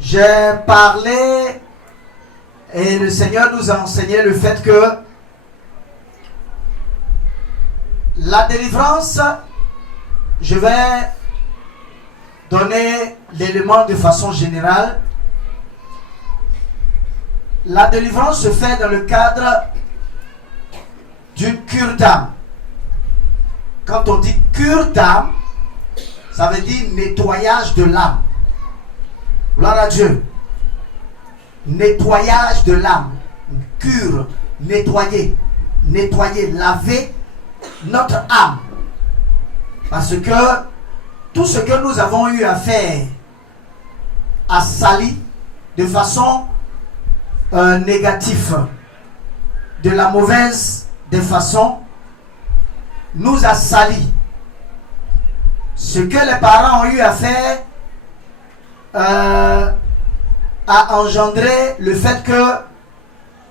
J'ai parlé et le Seigneur nous a enseigné le fait que la délivrance, je vais donner l'élément de façon générale. La délivrance se fait dans le cadre d'une cure d'âme. Quand on dit cure d'âme, ça veut dire nettoyage de l'âme. Gloire à Dieu. Nettoyage de l'âme. Cure, nettoyer, laver notre âme. Parce que tout ce que nous avons eu à faire a sali de façon négative, de la mauvaise des façons, nous a sali. Ce que les parents ont eu à faire a engendré le fait que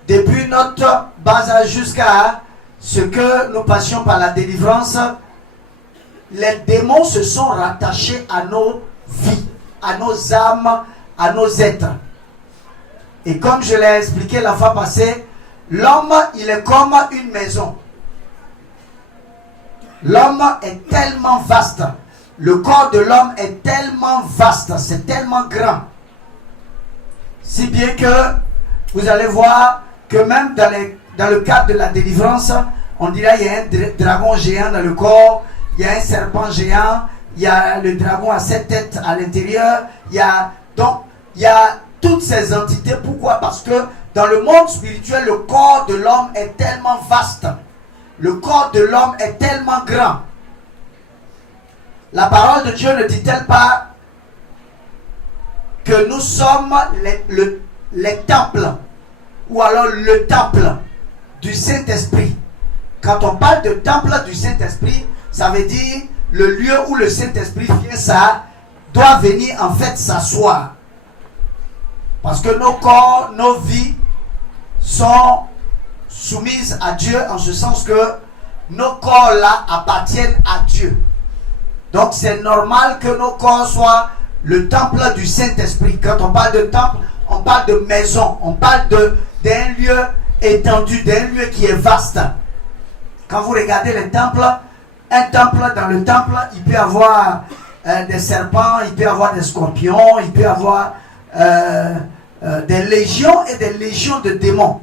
depuis notre bas âge jusqu'à ce que nous passions par la délivrance, les démons se sont rattachés à nos vies, à nos âmes, à nos êtres. Et comme je l'ai expliqué la fois passée, l'homme, il est comme une maison. L'homme est tellement vaste. Le corps de l'homme est tellement vaste, c'est tellement grand. Si bien que vous allez voir que même dans le cadre de la délivrance, on dirait qu'il y a un dragon géant dans le corps, il y a un serpent géant, il y a le dragon à 7 têtes à l'intérieur, il y a toutes ces entités. Pourquoi? Parce que dans le monde spirituel, le corps de l'homme est tellement vaste. Le corps de l'homme est tellement grand. La parole de Dieu ne dit-elle pas que nous sommes les temples, ou alors le temple du Saint-Esprit? Quand on parle de temple du Saint-Esprit, ça veut dire le lieu où le Saint-Esprit vient, ça doit venir en fait s'asseoir. Parce que nos corps, nos vies sont soumises à Dieu, en ce sens que nos corps-là appartiennent à Dieu. Donc c'est normal que nos corps soient le temple du Saint-Esprit. Quand on parle de temple, on parle de maison, on parle d'un lieu étendu, d'un lieu qui est vaste. Quand vous regardez les temples, un temple, dans le temple, il peut y avoir des serpents, il peut y avoir des scorpions, il peut y avoir des légions et des légions de démons.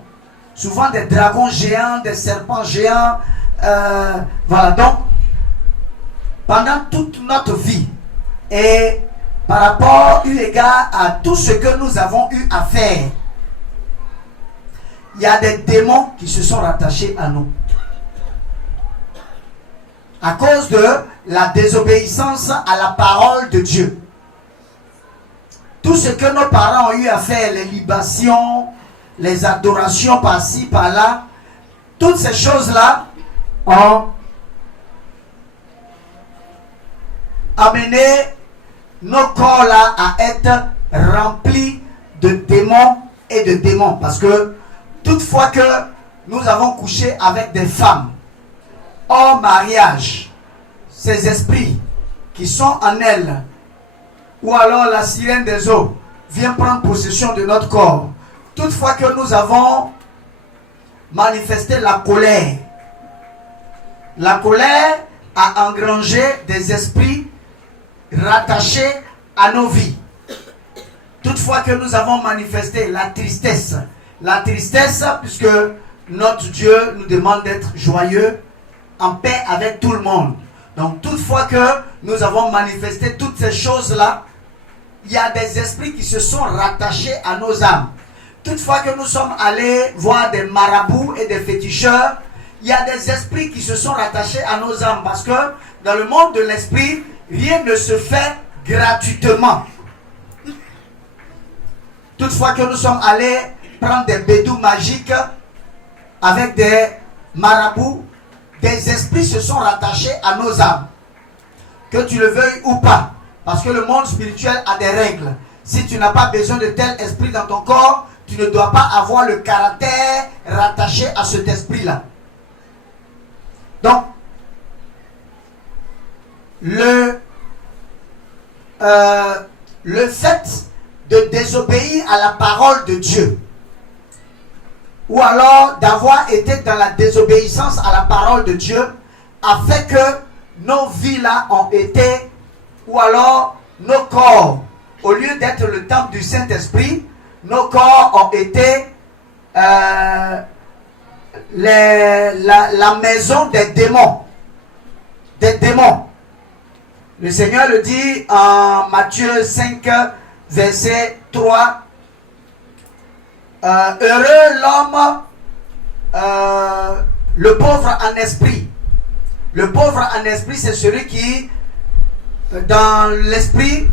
Souvent des dragons géants, des serpents géants. Voilà, donc, pendant toute notre vie, et par rapport, eu égard à tout ce que nous avons eu à faire, il y a des démons qui se sont rattachés à nous. À cause de la désobéissance à la parole de Dieu. Tout ce que nos parents ont eu à faire, les libations, les adorations par-ci, par-là, toutes ces choses-là ont amené nos corps-là à être remplis de démons et de démons. Parce que toutefois que nous avons couché avec des femmes hors mariage, ces esprits qui sont en elles, ou alors la sirène des eaux vient prendre possession de notre corps. Toutefois que nous avons manifesté la colère a engrangé des esprits rattachés à nos vies. Toutefois que nous avons manifesté la tristesse, puisque notre Dieu nous demande d'être joyeux, en paix avec tout le monde. Donc toutefois que nous avons manifesté toutes ces choses-là, il y a des esprits qui se sont rattachés à nos âmes. Toutefois que nous sommes allés voir des marabouts et des féticheurs, il y a des esprits qui se sont rattachés à nos âmes. Parce que dans le monde de l'esprit, rien ne se fait gratuitement. Toutefois que nous sommes allés prendre des bédous magiques avec des marabouts, des esprits se sont rattachés à nos âmes. Que tu le veuilles ou pas. Parce que le monde spirituel a des règles. Si tu n'as pas besoin de tel esprit dans ton corps, tu ne dois pas avoir le caractère rattaché à cet esprit-là. Donc, le fait de désobéir à la parole de Dieu, ou alors d'avoir été dans la désobéissance à la parole de Dieu, a fait que nos vies là ont été, ou alors nos corps, au lieu d'être le temple du Saint-Esprit, nos corps ont été la maison des démons. Des démons. Le Seigneur le dit en Matthieu 5, verset 3. Heureux l'homme, le pauvre en esprit. Le pauvre en esprit, c'est celui qui, dans l'esprit,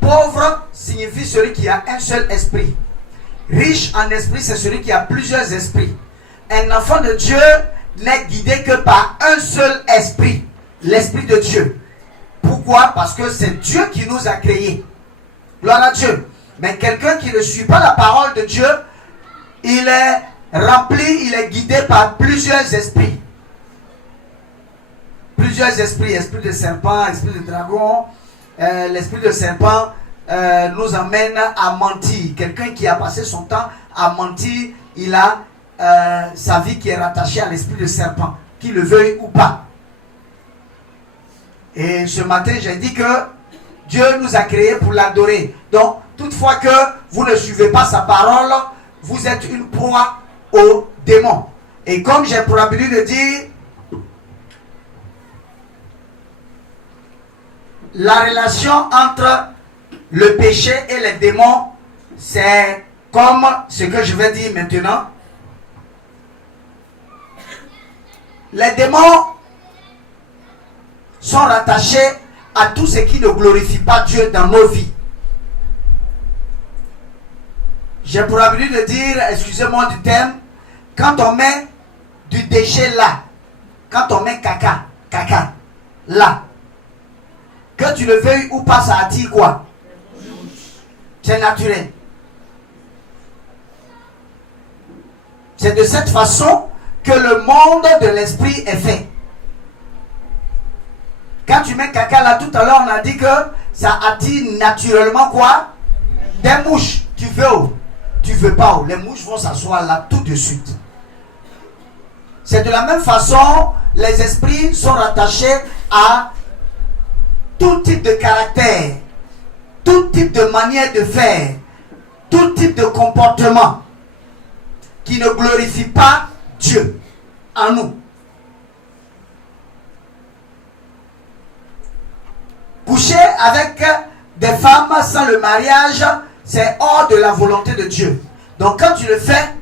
pauvre signifie celui qui a un seul esprit. Riche en esprit, c'est celui qui a plusieurs esprits. Un enfant de Dieu n'est guidé que par un seul esprit, l'esprit de Dieu. Pourquoi? Parce que c'est Dieu qui nous a créés. Gloire à Dieu. Mais quelqu'un qui ne suit pas la parole de Dieu, il est rempli, il est guidé par plusieurs esprits. Plusieurs esprits, esprit de serpent, esprit de dragon. L'esprit de serpent nous amène à mentir. Quelqu'un qui a passé son temps à mentir, il a sa vie qui est rattachée à l'esprit de serpent, qu'il le veuille ou pas. Et ce matin, j'ai dit que Dieu nous a créés pour l'adorer. Donc, toutefois que vous ne suivez pas sa parole, vous êtes une proie aux démons. Et comme j'ai pour habitude de dire, la relation entre le péché et les démons, c'est comme ce que je vais dire maintenant. Les démons sont rattachés à tout ce qui ne glorifie pas Dieu dans nos vies. J'ai pour habitude de dire, excusez-moi du terme, quand on met du déchet là, quand on met caca là, que tu le veuilles ou pas, ça attire quoi? C'est naturel. C'est de cette façon que le monde de l'esprit est fait. Quand tu mets caca là, tout à l'heure on a dit que ça attire naturellement quoi? Des mouches. Tu veux où? Tu veux pas où? Les mouches vont s'asseoir là tout de suite. C'est de la même façon, les esprits sont rattachés à tout type de caractère, tout type de manière de faire, tout type de comportement qui ne glorifie pas Dieu en nous. Coucher avec des femmes sans le mariage, c'est hors de la volonté de Dieu. Donc quand tu le fais,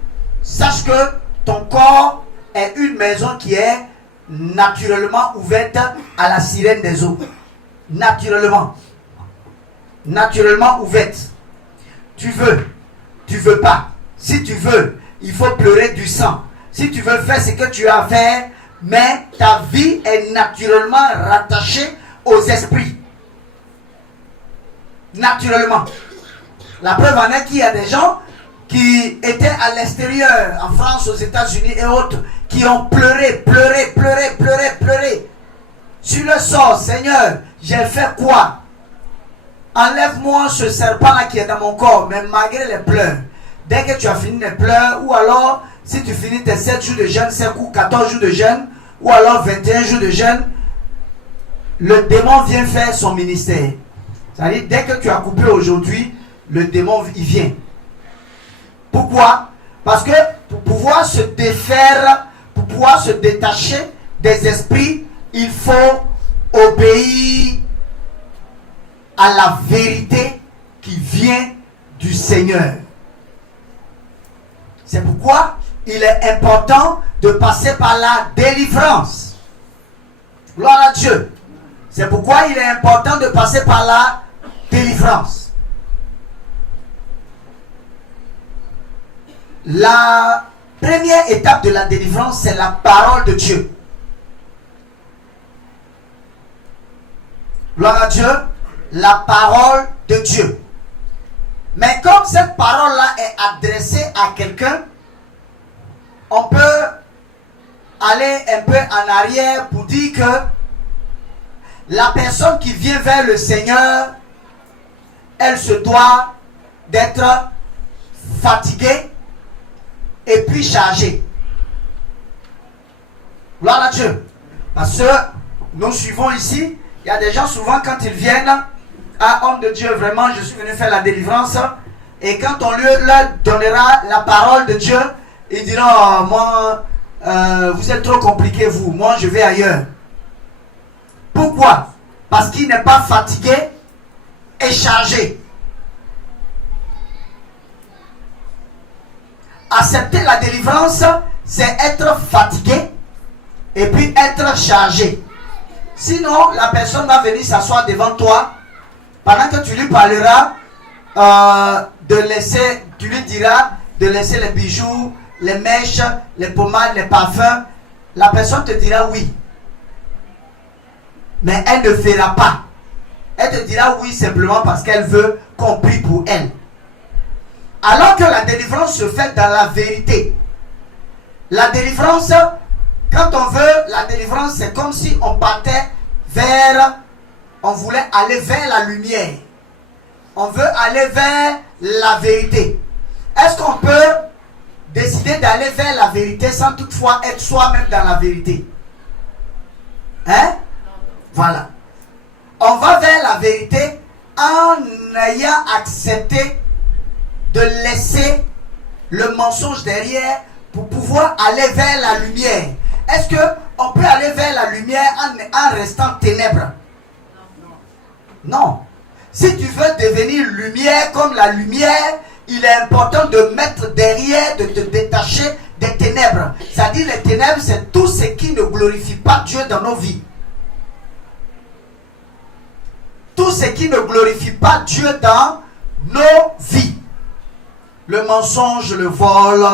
sache que ton corps est une maison qui est naturellement ouverte à la sirène des eaux. Naturellement ouverte. Tu veux pas. Si tu veux, il faut pleurer du sang. Si tu veux faire ce que tu as à faire, mais ta vie est naturellement rattachée aux esprits. Naturellement. La preuve en est qu'il y a des gens qui étaient à l'extérieur, en France, aux États-Unis et autres, qui ont pleuré sur le sort. Seigneur, j'ai fait quoi? Enlève-moi ce serpent-là qui est dans mon corps. Mais malgré les pleurs, dès que tu as fini les pleurs, ou alors si tu finis tes 7 jours de jeûne, 5 ou 14 jours de jeûne, ou alors 21 jours de jeûne, le démon vient faire son ministère. C'est-à-dire, dès que tu as coupé aujourd'hui, le démon, il vient. Pourquoi? Parce que pour pouvoir se défaire, pour pouvoir se détacher des esprits, il faut obéir à la vérité qui vient du Seigneur. C'est pourquoi il est important de passer par la délivrance. Gloire à Dieu. C'est pourquoi il est important de passer par la délivrance. La première étape de la délivrance, c'est la parole de Dieu. Gloire à Dieu. La parole de Dieu. Mais comme cette parole-là est adressée à quelqu'un, on peut aller un peu en arrière pour dire que la personne qui vient vers le Seigneur, elle se doit d'être fatigué et puis chargé. Gloire à Dieu. Parce que nous suivons ici, il y a des gens souvent quand ils viennent, ah homme de Dieu, vraiment je suis venu faire la délivrance, et quand on leur donnera la parole de Dieu, ils diront, oh, moi, vous êtes trop compliqué vous, moi je vais ailleurs. Pourquoi? Parce qu'il n'est pas fatigué et chargé. Accepter la délivrance, c'est être fatigué et puis être chargé. Sinon, la personne va venir s'asseoir devant toi pendant que tu lui parleras tu lui diras de laisser les bijoux, les mèches, les pommades, les parfums. La personne te dira oui. Mais elle ne fera pas. Elle te dira oui simplement parce qu'elle veut qu'on prie pour elle. Alors que la délivrance se fait dans la vérité. La délivrance, quand on veut, la délivrance, c'est comme si on partait on voulait aller vers la lumière. On veut aller vers la vérité. Est-ce qu'on peut décider d'aller vers la vérité sans toutefois être soi-même dans la vérité? Hein? Voilà. On va vers la vérité en ayant accepté de laisser le mensonge derrière pour pouvoir aller vers la lumière. Est-ce qu'on peut aller vers la lumière en restant ténèbres? Non. Si tu veux devenir lumière comme la lumière, il est important de mettre derrière, de te détacher des ténèbres. C'est-à-dire les ténèbres, c'est tout ce qui ne glorifie pas Dieu dans nos vies. Tout ce qui ne glorifie pas Dieu dans nos vies. Le mensonge, le vol,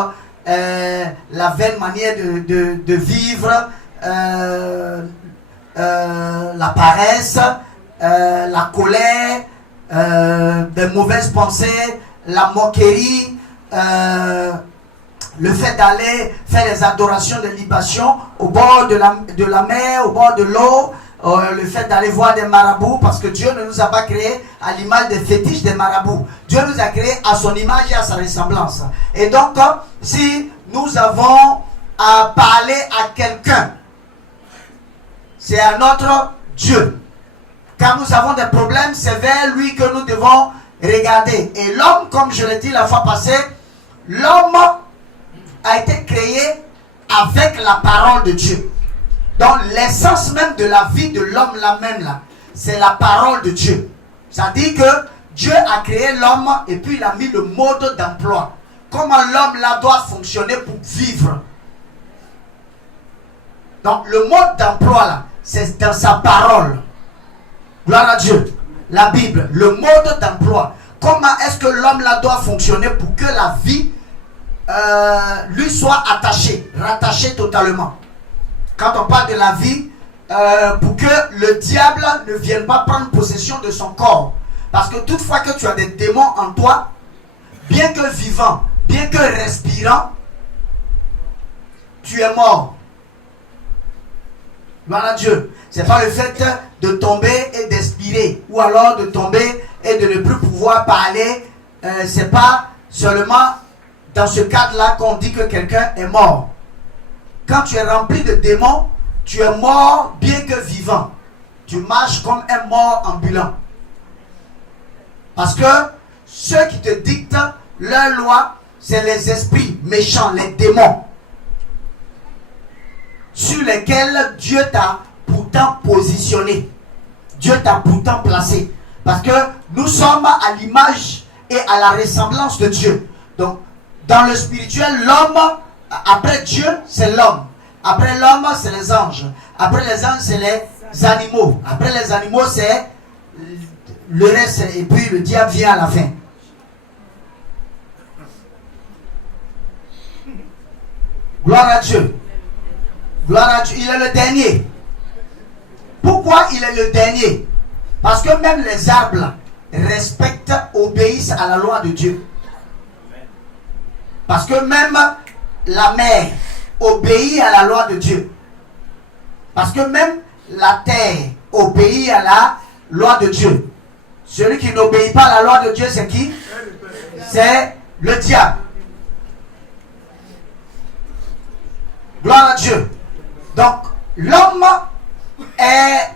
la vaine manière de vivre, la paresse, la colère, des mauvaises pensées, la moquerie, le fait d'aller faire les adorations de libation au bord de la mer, au bord de l'eau, le fait d'aller voir des marabouts, parce que Dieu ne nous a pas créés à l'image des fétiches des marabouts. Dieu nous a créés à son image et à sa ressemblance. Et donc, si nous avons à parler à quelqu'un, c'est à notre Dieu. Quand nous avons des problèmes, c'est vers lui que nous devons regarder. Et l'homme, comme je l'ai dit la fois passée, l'homme a été créé avec la parole de Dieu. Donc l'essence même de la vie de l'homme là, c'est la parole de Dieu. C'est-à-dire que Dieu a créé l'homme et puis il a mis le mode d'emploi. Comment l'homme là doit fonctionner pour vivre. Donc le mode d'emploi là, c'est dans sa parole. Gloire à Dieu. La Bible, le mode d'emploi. Comment est-ce que l'homme là doit fonctionner pour que la vie lui soit attachée, rattachée totalement. Quand on parle de la vie, pour que le diable ne vienne pas prendre possession de son corps. Parce que toutefois que tu as des démons en toi, bien que vivant, bien que respirant, tu es mort. Gloire à Dieu. C'est pas le fait de tomber et d'expirer, ou alors de tomber et de ne plus pouvoir parler. C'est pas seulement dans ce cadre-là qu'on dit que quelqu'un est mort. Quand tu es rempli de démons, tu es mort bien que vivant. Tu marches comme un mort ambulant. Parce que ceux qui te dictent leur loi, c'est les esprits méchants, les démons, sur lesquels Dieu t'a pourtant positionné. Dieu t'a pourtant placé. Parce que nous sommes à l'image et à la ressemblance de Dieu. Donc, dans le spirituel, l'homme, après Dieu, c'est l'homme. Après l'homme, c'est les anges. Après les anges, c'est les animaux. Après les animaux, c'est le reste. Et puis le diable vient à la fin. Gloire à Dieu. Gloire à Dieu. Il est le dernier. Pourquoi il est le dernier? Parce que même les arbres respectent, obéissent à la loi de Dieu. Parce que même la mer obéit à la loi de Dieu. Parce que même la terre obéit à la loi de Dieu. Celui qui n'obéit pas à la loi de Dieu, c'est qui? c'est le diable. Gloire à Dieu. Donc, l'homme est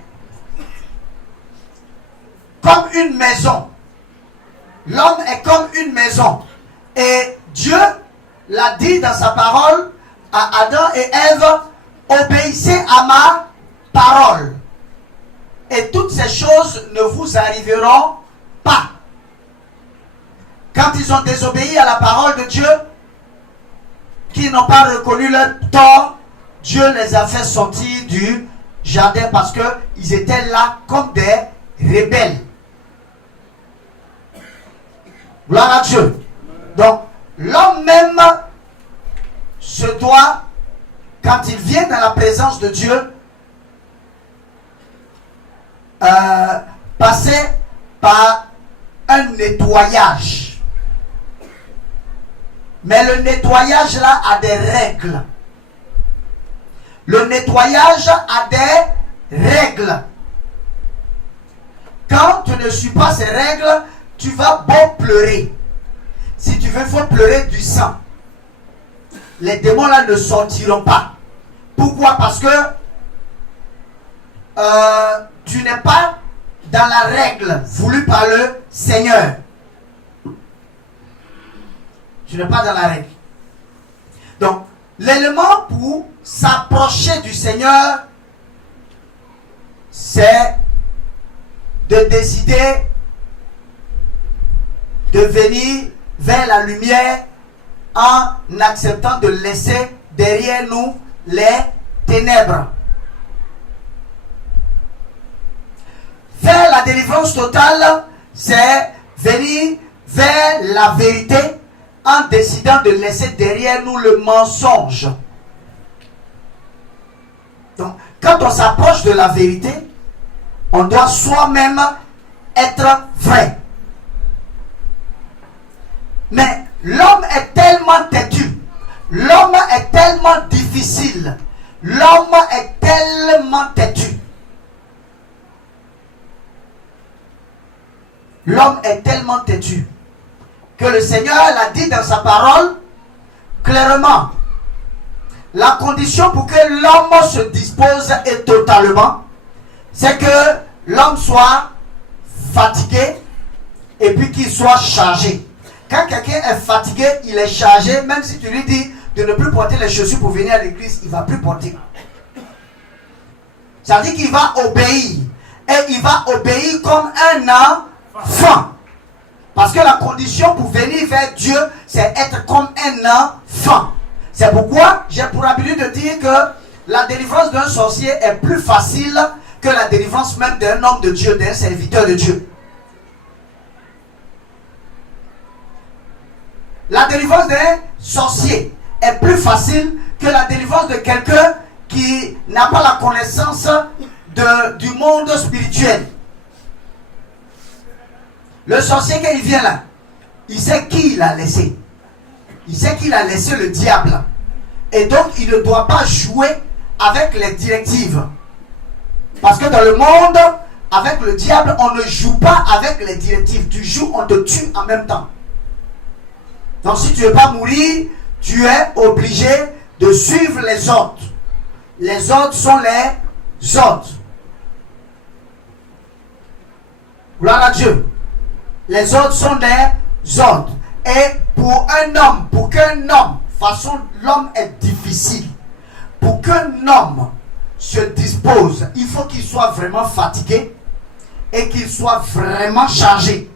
comme une maison. L'homme est comme une maison. Et Dieu l'a dit dans sa parole à Adam et Ève, obéissez à ma parole. Et toutes ces choses ne vous arriveront pas. Quand ils ont désobéi à la parole de Dieu, qui n'ont pas reconnu leur tort, Dieu les a fait sortir du jardin parce qu'ils étaient là comme des rebelles. Gloire à Dieu. Donc, l'homme même se doit, quand il vient dans la présence de Dieu, passer par un nettoyage. Mais le nettoyage là a des règles. Le nettoyage a des règles. Quand tu ne suis pas ces règles, tu vas beau pleurer. Si tu veux, il faut pleurer du sang. Les démons là ne sortiront pas. Pourquoi? Parce que tu n'es pas dans la règle voulue par le Seigneur. Tu n'es pas dans la règle. Donc, l'élément pour s'approcher du Seigneur, c'est de décider de venir vers la lumière en acceptant de laisser derrière nous les ténèbres. Faire la délivrance totale, c'est venir vers la vérité en décidant de laisser derrière nous le mensonge. Donc, quand on s'approche de la vérité, on doit soi-même être vrai. Mais l'homme est tellement têtu, l'homme est tellement difficile, l'homme est tellement têtu. L'homme est tellement têtu que le Seigneur l'a dit dans sa parole clairement. La condition pour que l'homme se dispose et totalement, c'est que l'homme soit fatigué et puis qu'il soit chargé. Quand quelqu'un est fatigué, il est chargé, même si tu lui dis de ne plus porter les chaussures pour venir à l'église, il ne va plus porter. Ça veut dire qu'il va obéir. Et il va obéir comme un enfant. Parce que la condition pour venir vers Dieu, c'est être comme un enfant. C'est pourquoi j'ai pour habitude de dire que la délivrance d'un sorcier est plus facile que la délivrance même d'un homme de Dieu, d'un serviteur de Dieu. La délivrance d'un sorcier est plus facile que la délivrance de quelqu'un qui n'a pas la connaissance du monde spirituel. Le sorcier, quand il vient là, il sait qui il a laissé. Il sait qu'il a laissé le diable. Et donc, il ne doit pas jouer avec les directives. Parce que dans le monde, avec le diable, on ne joue pas avec les directives. Tu joues, on te tue en même temps. Donc, si tu ne veux pas mourir, tu es obligé de suivre les ordres. Les ordres sont les ordres. Gloire à Dieu. Les ordres sont des ordres. Et pour un homme, pour qu'un homme, façon l'homme est difficile. Pour qu'un homme se dispose, il faut qu'il soit vraiment fatigué et qu'il soit vraiment chargé.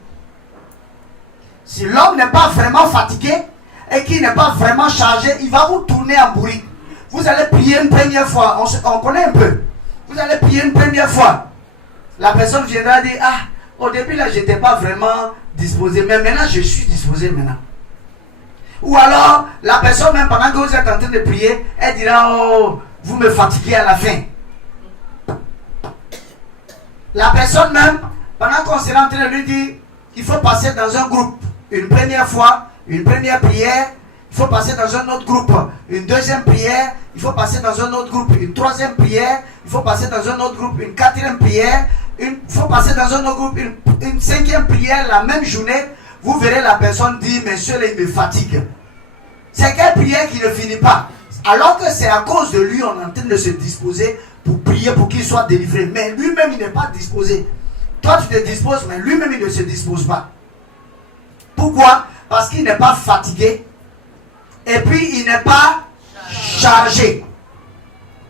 Si l'homme n'est pas vraiment fatigué et qu'il n'est pas vraiment chargé, il va vous tourner en bourrique. Vous allez prier une première fois, on connaît un peu. Vous allez prier une première fois. La personne viendra dire, ah, au début là, je n'étais pas vraiment disposé, mais maintenant je suis disposé maintenant. Ou alors, la personne même pendant que vous êtes en train de prier, elle dira, oh, vous me fatiguez à la fin. La personne même, pendant qu'on sera en train de lui dire, il faut passer dans un groupe. Une première fois, une première prière, il faut passer dans un autre groupe. Une deuxième prière, il faut passer dans un autre groupe. Une troisième prière, il faut passer dans un autre groupe. Une quatrième prière, il faut passer dans un autre groupe. Une cinquième prière la même journée vous verrez la personne dire, monsieur, il me fatigue. C'est quelle prière qui ne finit pas. Alors que c'est à cause de lui, on est en train de se disposer pour prier pour qu'il soit délivré. Mais lui-même, il n'est pas disposé. Toi, tu te disposes, mais lui-même, il ne se dispose pas. Pourquoi? Parce qu'il n'est pas fatigué. Et puis, il n'est pas chargé.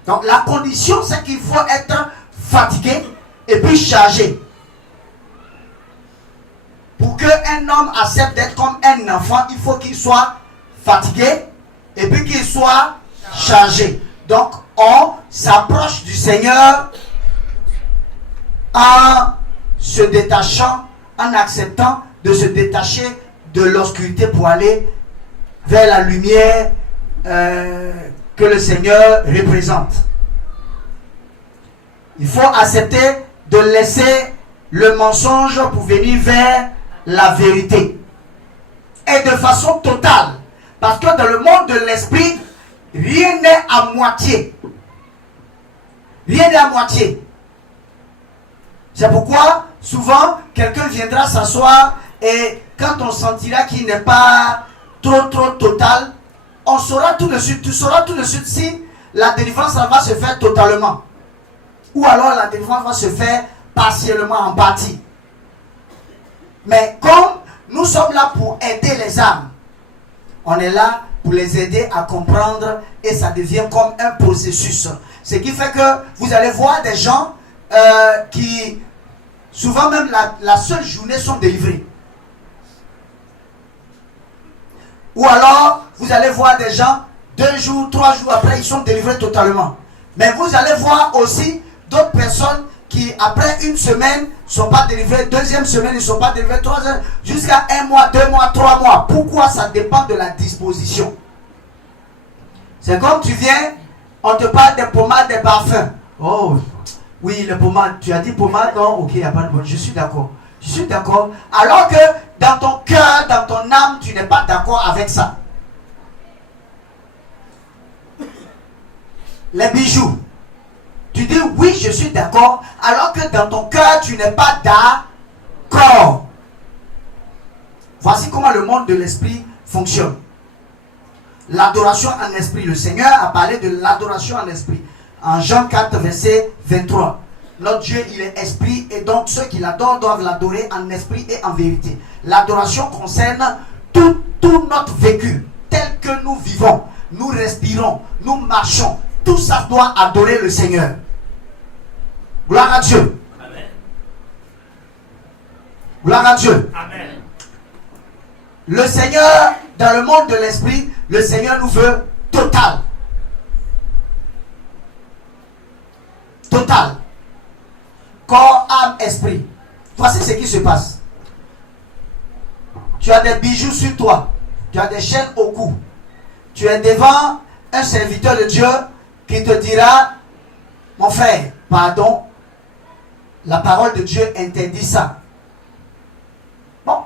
Donc, la condition, c'est qu'il faut être fatigué et puis chargé. Pour qu'un homme accepte d'être comme un enfant, il faut qu'il soit fatigué et puis qu'il soit chargé. Donc, on s'approche du Seigneur en se détachant, en acceptant de se détacher de l'obscurité pour aller vers la lumière que le Seigneur représente. Il faut accepter de laisser le mensonge pour venir vers la vérité. Et de façon totale. Parce que dans le monde de l'esprit, rien n'est à moitié. Rien n'est à moitié. C'est pourquoi, souvent, quelqu'un viendra s'asseoir et quand on sentira qu'il n'est pas trop total, on saura tout de suite, tu sauras tout de suite si la délivrance va se faire totalement. Ou alors la délivrance va se faire partiellement, en partie. Mais comme nous sommes là pour aider les âmes, on est là pour les aider à comprendre et ça devient comme un processus. Ce qui fait que vous allez voir des gens qui, souvent même la seule journée, sont délivrés. Ou alors, vous allez voir des gens, 2 jours, 3 jours après, ils sont délivrés totalement. Mais vous allez voir aussi d'autres personnes qui, après 1 semaine, ne sont pas délivrés, 2e semaine, ils ne sont pas délivrés, 3e, jusqu'à 1 mois, 2 mois, 3 mois. Pourquoi? Ça dépend de la disposition. C'est comme tu viens, on te parle des pommades, des parfums. Oh, oui, les pommades. Tu as dit pommade? Non, ok, il n'y a pas de problème. Je suis d'accord. Je suis d'accord. Alors que dans ton cœur, dans ton âme, tu n'es pas d'accord avec ça. Les bijoux. Tu dis oui, je suis d'accord. Alors que dans ton cœur, tu n'es pas d'accord. Voici comment le monde de l'esprit fonctionne. L'adoration en esprit. Le Seigneur a parlé de l'adoration en esprit. En Jean 4, verset 23. Notre Dieu, il est esprit et donc ceux qui l'adorent doivent l'adorer en esprit et en vérité. L'adoration concerne tout notre vécu, tel que nous vivons, nous respirons, nous marchons. Tout ça doit adorer le Seigneur. Gloire à Dieu. Amen. Gloire à Dieu. Amen. Le Seigneur, dans le monde de l'esprit, le Seigneur nous veut total. Total. Corps, âme, esprit. Voici ce qui se passe. Tu as des bijoux sur toi. Tu as des chaînes au cou. Tu es devant un serviteur de Dieu qui te dira, mon frère, pardon, la parole de Dieu interdit ça. Bon,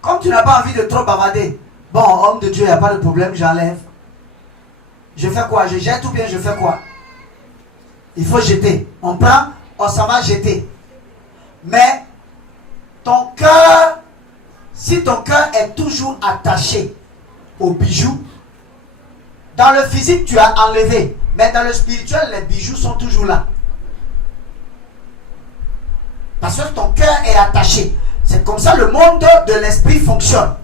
comme tu n'as pas envie de trop bavarder, bon, homme de Dieu, il n'y a pas de problème, j'enlève. Je fais quoi? Je jette ou bien je fais quoi? Il faut jeter. On prend, on s'en va jeter. Mais ton cœur, si ton cœur est toujours attaché aux bijoux, dans le physique tu as enlevé, mais dans le spirituel les bijoux sont toujours là. Parce que ton cœur est attaché. C'est comme ça le monde de l'esprit fonctionne.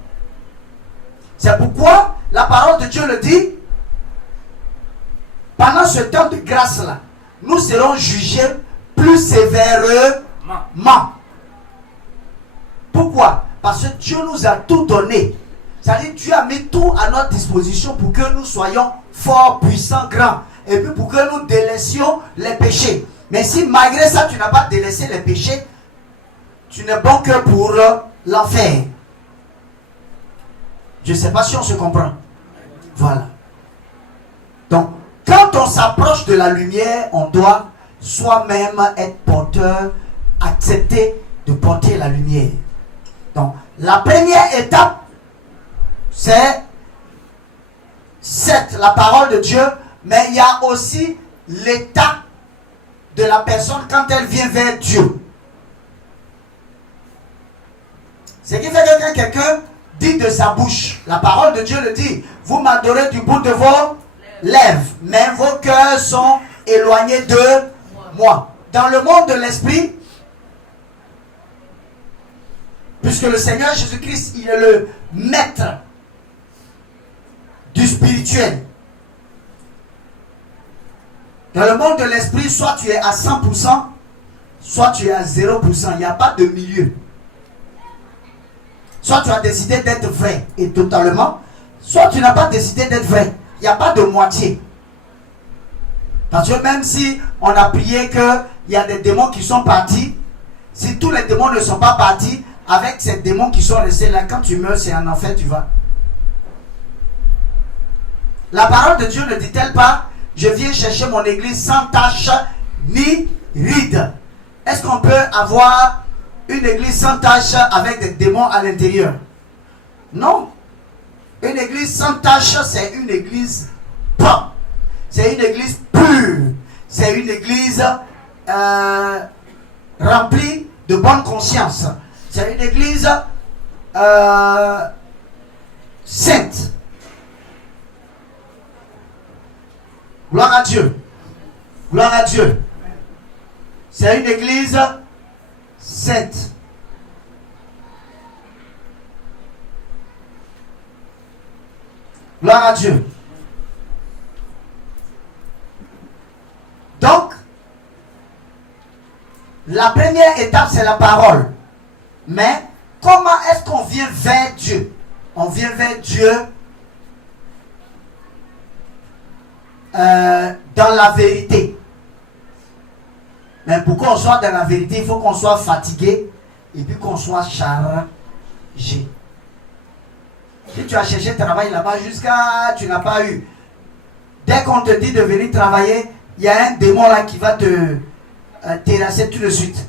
C'est pourquoi la parole de Dieu le dit. Pendant ce temps de grâce là, nous serons jugés plus sévèrement. Pourquoi? Parce que Dieu nous a tout donné. C'est-à-dire Dieu a mis tout à notre disposition pour que nous soyons forts, puissants, grands. Et puis pour que nous délaissions les péchés. Mais si malgré ça tu n'as pas délaissé les péchés, tu n'es bon que pour l'enfer. Je ne sais pas si on se comprend. Voilà. Donc, quand on s'approche de la lumière, on doit soi-même être porteur, accepter de porter la lumière. Donc, la première étape, c'est la parole de Dieu, mais il y a aussi l'état de la personne quand elle vient vers Dieu. Ce qui fait que quand quelqu'un dit de sa bouche, la parole de Dieu le dit, vous m'adorez du bout de vos lèvres, mais vos cœurs sont éloignés de moi. Dans le monde de l'esprit, puisque le Seigneur Jésus-Christ, il est le maître du spirituel. Dans le monde de l'esprit, soit tu es à 100%, soit tu es à 0%. Il n'y a pas de milieu. Soit tu as décidé d'être vrai et totalement, soit tu n'as pas décidé d'être vrai. Il n'y a pas de moitié. Parce que même si on a prié qu'il y a des démons qui sont partis, si tous les démons ne sont pas partis, avec ces démons qui sont restés là, quand tu meurs, c'est en enfer, tu vas. La parole de Dieu ne dit-elle pas, je viens chercher mon église sans tache ni ride. Est-ce qu'on peut avoir une église sans tache avec des démons à l'intérieur? Non. Une église sans tache, c'est une église propre. C'est une église pure. C'est une église remplie de bonne conscience. C'est une église sainte. Gloire à Dieu. Gloire à Dieu. C'est une église sainte. Gloire à Dieu. Donc, la première étape, c'est la parole. Mais, comment est-ce qu'on vient vers Dieu? On vient vers Dieu dans la vérité. Mais pour qu'on soit dans la vérité, il faut qu'on soit fatigué et puis qu'on soit chargé. Si tu as cherché travail là-bas jusqu'à tu n'as pas eu. Dès qu'on te dit de venir travailler, il y a un démon là qui va te terrasser tout de suite.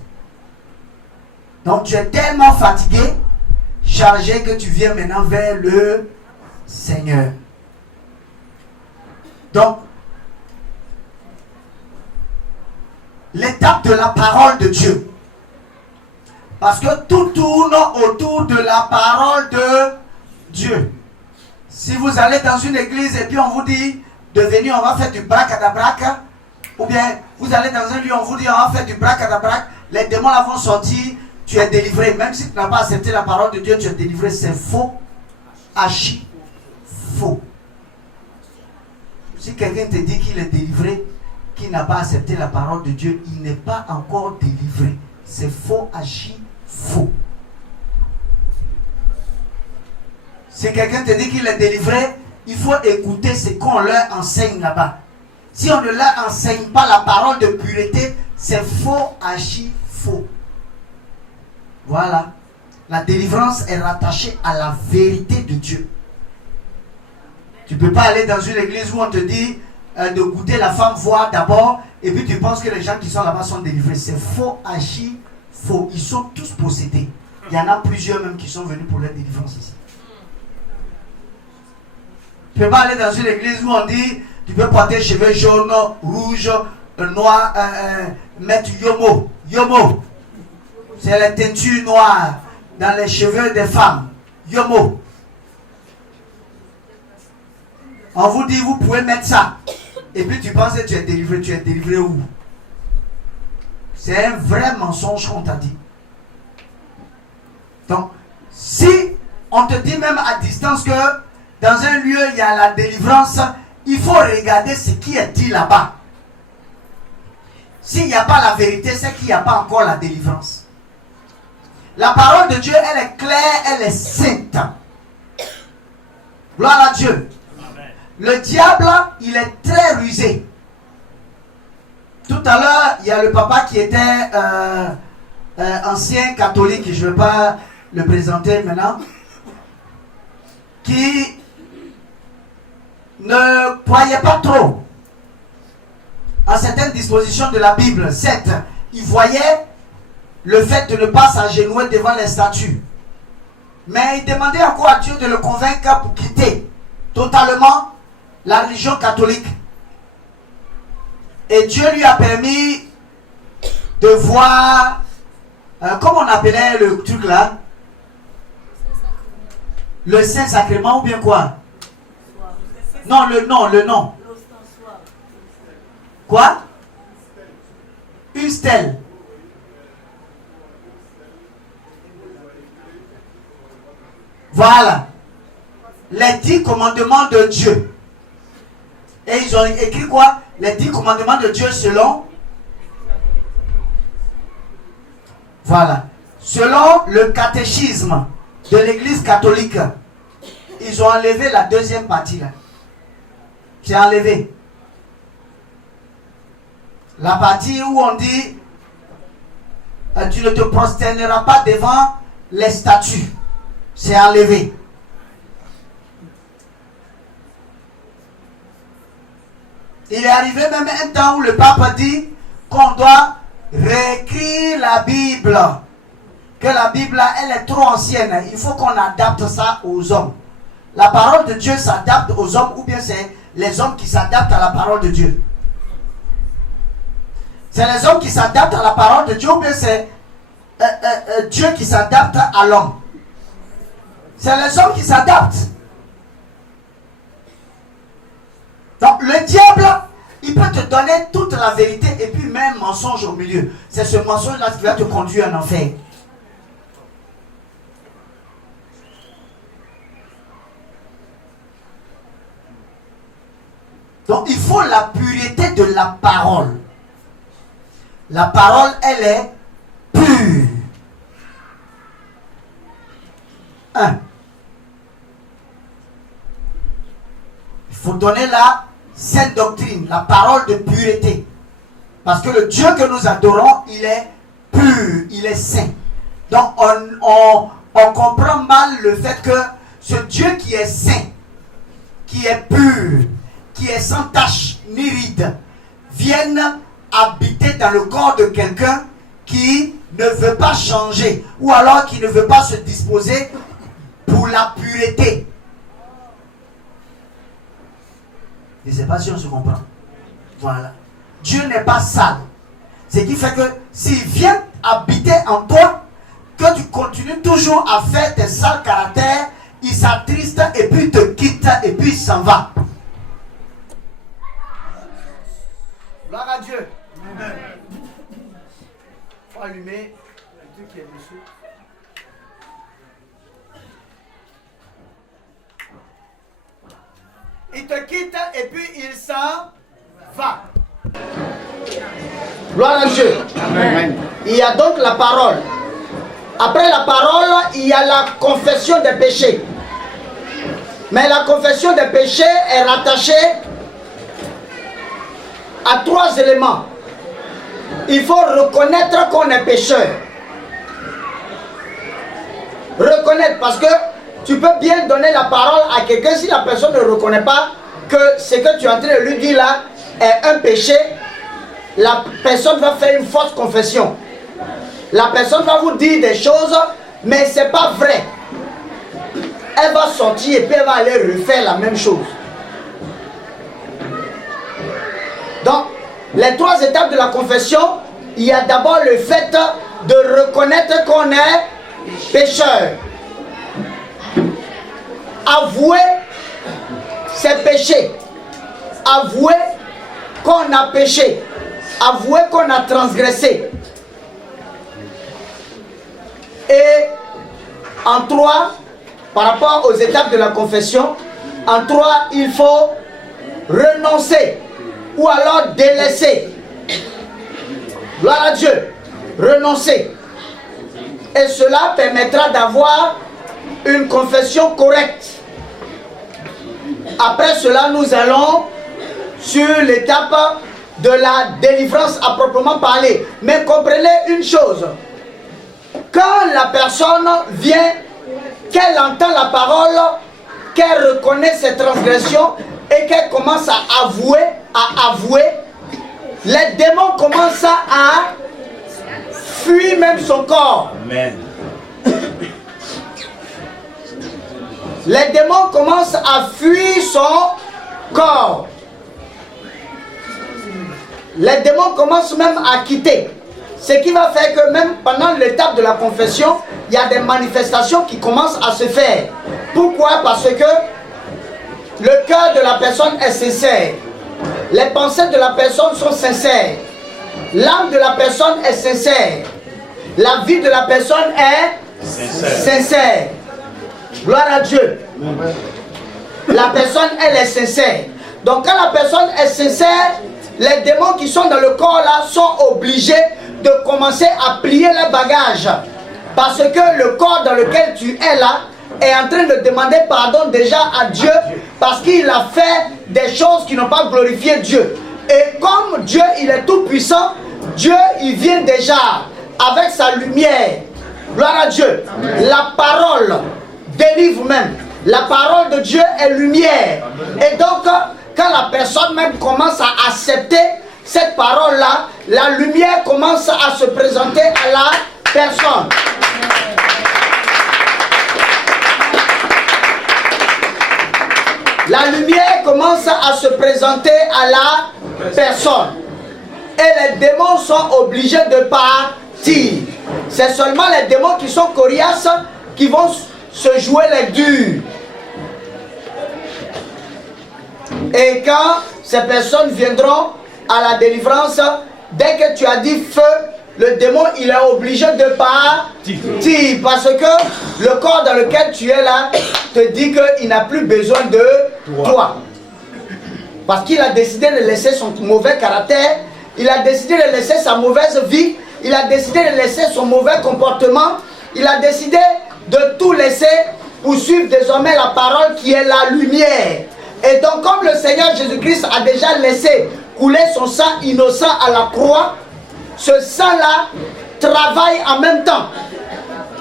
Donc tu es tellement fatigué, chargé que tu viens maintenant vers le Seigneur. Donc, l'étape de la parole de Dieu. Parce que tout tourne autour de la parole de Dieu. Si vous allez dans une église et puis on vous dit de venir, on va faire du bracadabrac, ou bien vous allez dans un lieu, on vous dit on va faire du bracadabrac, les démons là vont sortir, tu es délivré. Même si tu n'as pas accepté la parole de Dieu, tu es délivré. C'est faux, archi faux. Si quelqu'un te dit qu'il est délivré, qui n'a pas accepté la parole de Dieu, il n'est pas encore délivré. C'est faux, archi faux. Si quelqu'un te dit qu'il est délivré, il faut écouter ce qu'on leur enseigne là-bas. Si on ne leur enseigne pas la parole de pureté, c'est faux, archi faux. Voilà. La délivrance est rattachée à la vérité de Dieu. Tu ne peux pas aller dans une église où on te dit de goûter la femme voir d'abord et puis tu penses que les gens qui sont là-bas sont délivrés. C'est faux, archi faux. Ils sont tous possédés. Il y en a plusieurs même qui sont venus pour la délivrance ici. Tu ne peux pas aller dans une église où on dit tu peux porter cheveux jaunes, rouges, noirs, mettre yomo. Yomo. C'est la teinture noire dans les cheveux des femmes. Yomo. On vous dit, vous pouvez mettre ça. Et puis tu penses que tu es délivré. Tu es délivré où? C'est un vrai mensonge qu'on t'a dit. Donc, si on te dit même à distance que dans un lieu, il y a la délivrance, il faut regarder ce qui est dit là-bas. S'il n'y a pas la vérité, c'est qu'il n'y a pas encore la délivrance. La parole de Dieu, elle est claire, elle est sainte. Gloire à Dieu. Le diable, il est très rusé. Tout à l'heure, il y a le papa qui était ancien catholique, je ne vais pas le présenter maintenant, qui ne croyait pas trop à certaines dispositions de la Bible. Certes, il voyait le fait de ne pas s'agenouiller devant les statues. Mais il demandait encore à Dieu de le convaincre pour quitter totalement la religion catholique. Et Dieu lui a permis de voir, comment on appelait le truc là, Le Saint-Sacrement ou bien quoi? Non, le nom. Quoi? Une stèle. Voilà. Les 10 commandements de Dieu. Et ils ont écrit quoi? Les 10 commandements de Dieu selon... Voilà. Selon le catéchisme de l'Église catholique, ils ont enlevé la deuxième partie là. C'est enlevé. La partie où on dit tu ne te prosterneras pas devant les statues. C'est enlevé. Il est arrivé même un temps où le pape a dit qu'on doit réécrire la Bible. Que la Bible, elle est trop ancienne. Il faut qu'on adapte ça aux hommes. La parole de Dieu s'adapte aux hommes ou bien c'est les hommes qui s'adaptent à la parole de Dieu. C'est les hommes qui s'adaptent à la parole de Dieu ou bien c'est Dieu qui s'adapte à l'homme. C'est les hommes qui s'adaptent. Donc le diable, il peut te donner toute la vérité et puis même mensonge au milieu. C'est ce mensonge-là qui va te conduire en enfer. Donc il faut la pureté de la parole. La parole, elle est pure. 1. Il faut donner la sainte doctrine, la parole de pureté. Parce que le Dieu que nous adorons, il est pur, il est saint. Donc on comprend mal le fait que ce Dieu qui est saint, qui est pur, qui est sans tache ni ride, vienne habiter dans le corps de quelqu'un qui ne veut pas changer ou alors qui ne veut pas se disposer pour la pureté. Je ne sais pas si on se comprend. Voilà. Dieu n'est pas sale. Ce qui fait que s'il vient habiter en toi, que tu continues toujours à faire tes sales caractères, il s'attriste et puis il te quitte et puis il s'en va. Gloire à Dieu. Amen. Il faut allumer le truc qui est dessous. Il te quitte et puis il s'en va. Gloire à Dieu. Amen. Il y a donc la parole. Après la parole, il y a la confession des péchés. Mais la confession des péchés est rattachée à 3 éléments. Il faut reconnaître qu'on est pécheur. Reconnaître, parce que tu peux bien donner la parole à quelqu'un si la personne ne reconnaît pas que ce que tu es en train de lui dire là est un péché. La personne va faire une fausse confession. La personne va vous dire des choses, mais ce n'est pas vrai. Elle va sortir et puis elle va aller refaire la même chose. Donc, les 3 étapes de la confession, il y a d'abord le fait de reconnaître qu'on est pécheur. Avouer ses péchés. Avouer qu'on a péché. Avouer qu'on a transgressé. Et en 3, par rapport aux étapes de la confession, en 3, il faut renoncer ou alors délaisser. Gloire à Dieu. Renoncer. Et cela permettra d'avoir une confession correcte. Après cela, nous allons sur l'étape de la délivrance à proprement parler. Mais comprenez une chose. Quand la personne vient, qu'elle entend la parole, qu'elle reconnaît ses transgressions et qu'elle commence à avouer, les démons commencent à fuir même son corps. Amen. Les démons commencent à fuir son corps. Les démons commencent même à quitter. Ce qui va faire que même pendant l'étape de la confession, il y a des manifestations qui commencent à se faire. Pourquoi? Parce que le cœur de la personne est sincère. Les pensées de la personne sont sincères. L'âme de la personne est sincère. La vie de la personne est sincère. Gloire à Dieu. La personne, elle est sincère. Donc quand la personne est sincère, les démons qui sont dans le corps là sont obligés de commencer à plier les bagages. Parce que le corps dans lequel tu es là est en train de demander pardon déjà à Dieu parce qu'il a fait des choses qui n'ont pas glorifié Dieu. Et comme Dieu, il est tout puissant, Dieu, il vient déjà avec sa lumière. Gloire à Dieu. Amen. La parole délivre même. La parole de Dieu est lumière. Amen. Et donc, quand la personne même commence à accepter cette parole-là, la lumière commence à se présenter à la personne. La lumière commence à se présenter à la personne. Et les démons sont obligés de partir. C'est seulement les démons qui sont coriaces qui vont se jouer les durs. Et quand ces personnes viendront à la délivrance, dès que tu as dit feu, le démon il est obligé de partir. Parce que le corps dans lequel tu es là te dit qu'il n'a plus besoin de toi. Parce qu'il a décidé de laisser son mauvais caractère, il a décidé de laisser sa mauvaise vie, il a décidé de laisser son mauvais comportement, il a décidé de tout laisser pour suivre désormais la parole qui est la lumière. Et donc comme le Seigneur Jésus-Christ a déjà laissé couler son sang innocent à la croix, ce sang-là travaille en même temps,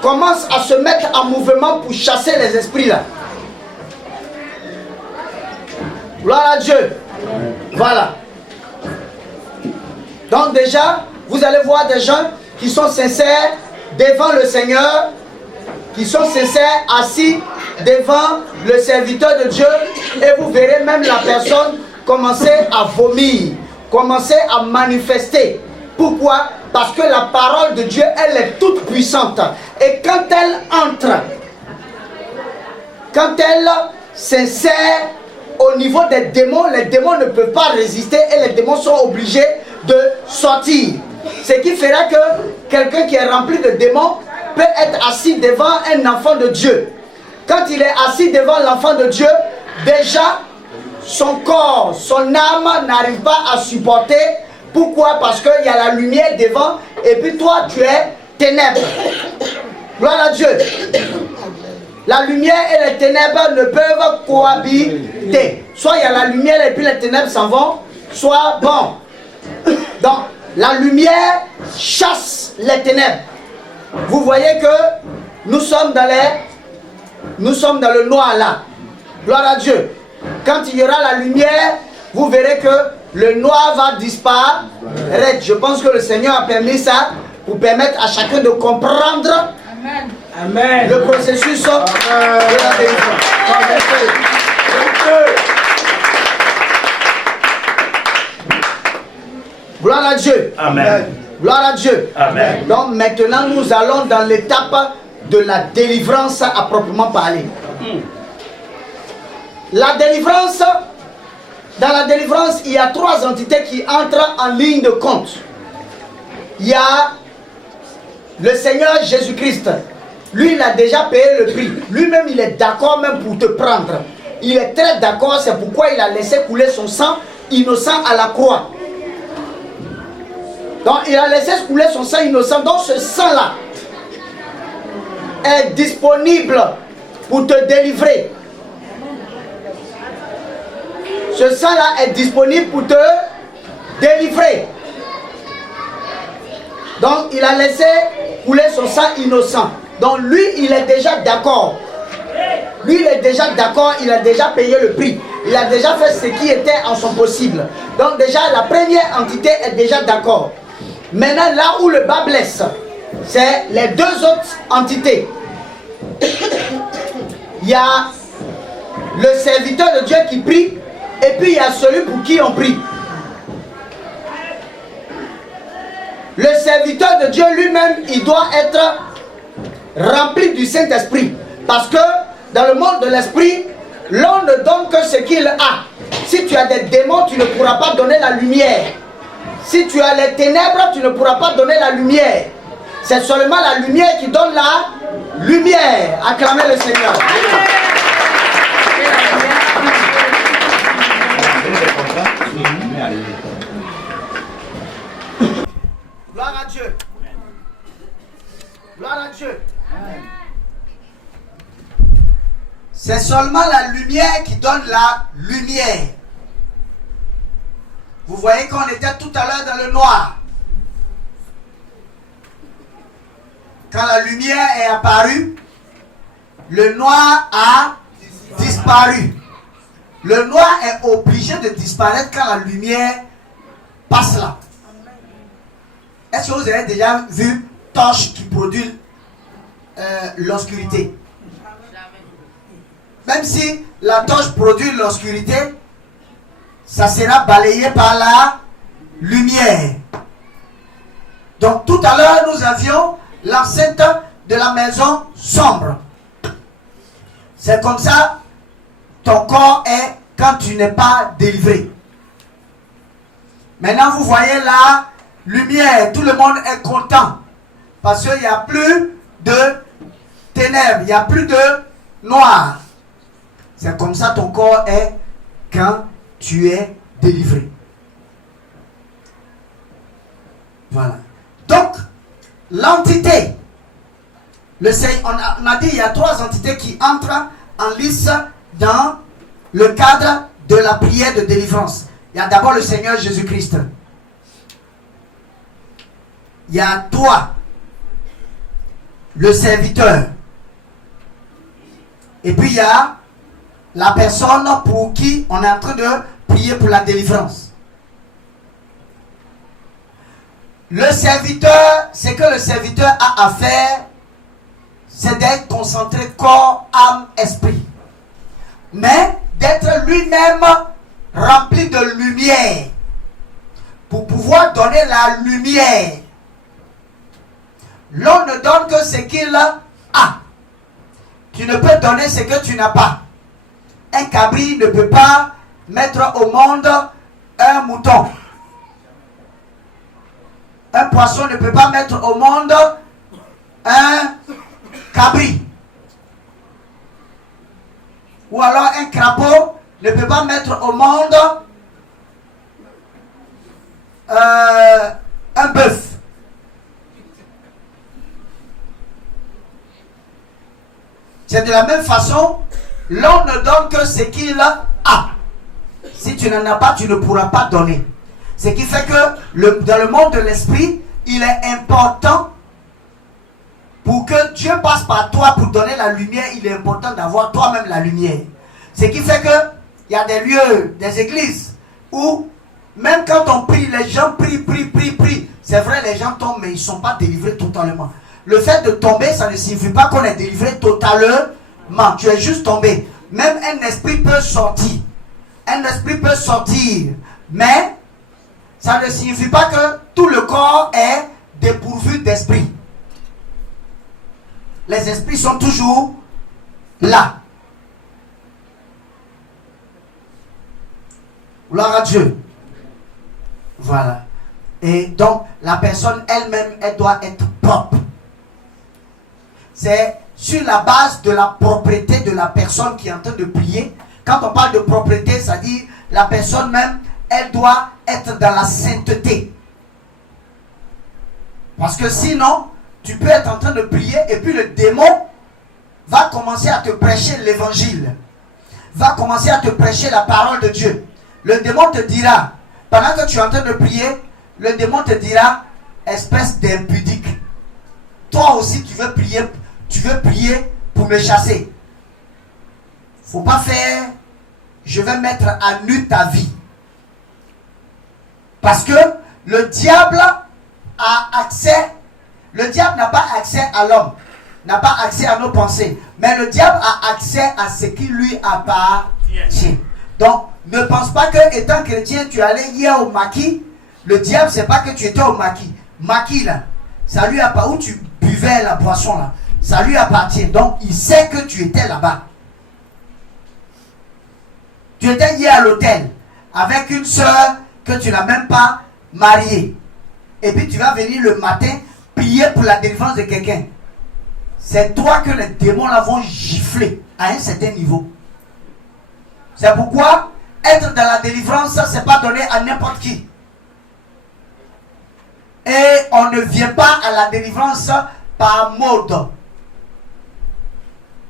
commence à se mettre en mouvement pour chasser les esprits là. Gloire à Dieu. Voilà. Donc déjà, vous allez voir des gens qui sont sincères devant le Seigneur, qui sont sincères assis devant le serviteur de Dieu, et vous verrez même la personne commencer à vomir, commencer à manifester. Pourquoi? Parce que la parole de Dieu, elle est toute puissante. Et quand elle entre, quand elle s'insère au niveau des démons, les démons ne peuvent pas résister et les démons sont obligés de sortir. Ce qui fera que quelqu'un qui est rempli de démons peut être assis devant un enfant de Dieu. Quand il est assis devant l'enfant de Dieu, déjà son corps, son âme n'arrive pas à supporter. Pourquoi? Parce qu'il y a la lumière devant et puis toi tu es ténèbres. Gloire à Dieu. La lumière et les ténèbres ne peuvent cohabiter. Soit il y a la lumière et puis les ténèbres s'en vont, soit bon. Donc la lumière chasse les ténèbres. Vous voyez que nous sommes dans le noir là. Gloire à Dieu. Quand il y aura la lumière, vous verrez que le noir va disparaître. Je pense que le Seigneur a permis ça pour permettre à chacun de comprendre Amen. Le processus de la délivrance. Gloire à Dieu. Amen. Gloire à Dieu. Amen. Donc maintenant nous allons dans l'étape de la délivrance à proprement parler. La délivrance, dans la délivrance, il y a trois entités qui entrent en ligne de compte. Il y a le Seigneur Jésus-Christ. Lui, il a déjà payé le prix. Lui-même, il est d'accord même pour te prendre. Il est très d'accord, c'est pourquoi il a laissé couler son sang innocent à la croix. Donc, il a laissé couler son sang innocent. Donc, ce sang-là est disponible pour te délivrer. Ce sang-là est disponible pour te délivrer. Donc, il a laissé couler son sang innocent. Donc, lui, il est déjà d'accord. Lui, il est déjà d'accord, il a déjà payé le prix. Il a déjà fait ce qui était en son possible. Donc, déjà, la première entité est déjà d'accord. Maintenant, là où le bas blesse, c'est les deux autres entités. Il y a le serviteur de Dieu qui prie, et puis il y a celui pour qui on prie. Le serviteur de Dieu lui-même, il doit être rempli du Saint-Esprit. Parce que dans le monde de l'esprit, l'on ne donne que ce qu'il a. Si tu as des démons, tu ne pourras pas donner la lumière. Si tu as les ténèbres, tu ne pourras pas donner la lumière. C'est seulement la lumière qui donne la lumière. Acclamez le Seigneur. Gloire à Dieu. Gloire à Dieu. C'est seulement la lumière qui donne la lumière. Vous voyez qu'on était tout à l'heure dans le noir. Quand la lumière est apparue, le noir a disparu. Le noir est obligé de disparaître quand la lumière passe là. Est-ce que vous avez déjà vu torche qui produit l'obscurité? Même si la torche produit l'obscurité, ça sera balayé par la lumière. Donc tout à l'heure, nous avions l'enceinte de la maison sombre. C'est comme ça, ton corps est quand tu n'es pas délivré. Maintenant, vous voyez la lumière. Tout le monde est content. Parce qu'il n'y a plus de ténèbres, il n'y a plus de noir. C'est comme ça ton corps est quand tu es délivré. Voilà. Donc, l'entité, on a dit il y a 3 entités qui entrent en lice dans le cadre de la prière de délivrance. Il y a d'abord le Seigneur Jésus-Christ. Il y a toi, le serviteur. Et puis il y a la personne pour qui on est en train de prier pour la délivrance. Le serviteur, ce que le serviteur a à faire, c'est d'être concentré corps, âme, esprit. Mais d'être lui-même rempli de lumière. Pour pouvoir donner la lumière. L'on ne donne que ce qu'il a. Tu ne peux donner ce que tu n'as pas. Un cabri ne peut pas mettre au monde un mouton. Un poisson ne peut pas mettre au monde un cabri. Ou alors un crapaud ne peut pas mettre au monde un bœuf. C'est de la même façon, l'on ne donne que ce qu'il a. Si tu n'en as pas, tu ne pourras pas donner. Ce qui fait que dans le monde de l'esprit, il est important pour que Dieu passe par toi pour donner la lumière. Il est important d'avoir toi-même la lumière. Ce qui fait que il y a des lieux, des églises où même quand on prie, les gens prient. C'est vrai, les gens tombent, mais ils ne sont pas délivrés totalement. Le fait de tomber, ça ne signifie pas qu'on est délivré totalement. Tu es juste tombé. Même un esprit peut sortir. Un esprit peut sortir. Mais ça ne signifie pas que tout le corps est dépourvu d'esprit. Les esprits sont toujours là. Gloire à Dieu. Voilà. Et donc, la personne elle-même, elle doit être propre. C'est sur la base de la propreté de la personne qui est en train de prier. Quand on parle de propreté, ça dit la personne même, elle doit être dans la sainteté. Parce que sinon, tu peux être en train de prier et puis le démon va commencer à te prêcher l'évangile. Va commencer à te prêcher la parole de Dieu. Le démon te dira, pendant que tu es en train de prier, le démon te dira, espèce d'impudique. Toi aussi tu veux prier pour me chasser. Faut pas faire, je vais mettre à nu ta vie. Parce que le diable a accès, le diable n'a pas accès à l'homme, n'a pas accès à nos pensées, mais le diable a accès à ce qui lui appartient. Donc, ne pense pas que étant chrétien, tu allais hier au maquis. Le diable, c'est pas que tu étais au maquis. Maquis là, ça lui appartient, où tu buvais la boisson là, ça lui appartient. Donc, il sait que tu étais là-bas. Tu étais hier à l'hôtel avec une soeur que tu n'as même pas mariée. Et puis tu vas venir le matin prier pour la délivrance de quelqu'un. C'est toi que les démons là vont gifler à un certain niveau. C'est pourquoi être dans la délivrance, ça c'est pas donné à n'importe qui. Et on ne vient pas à la délivrance par mode.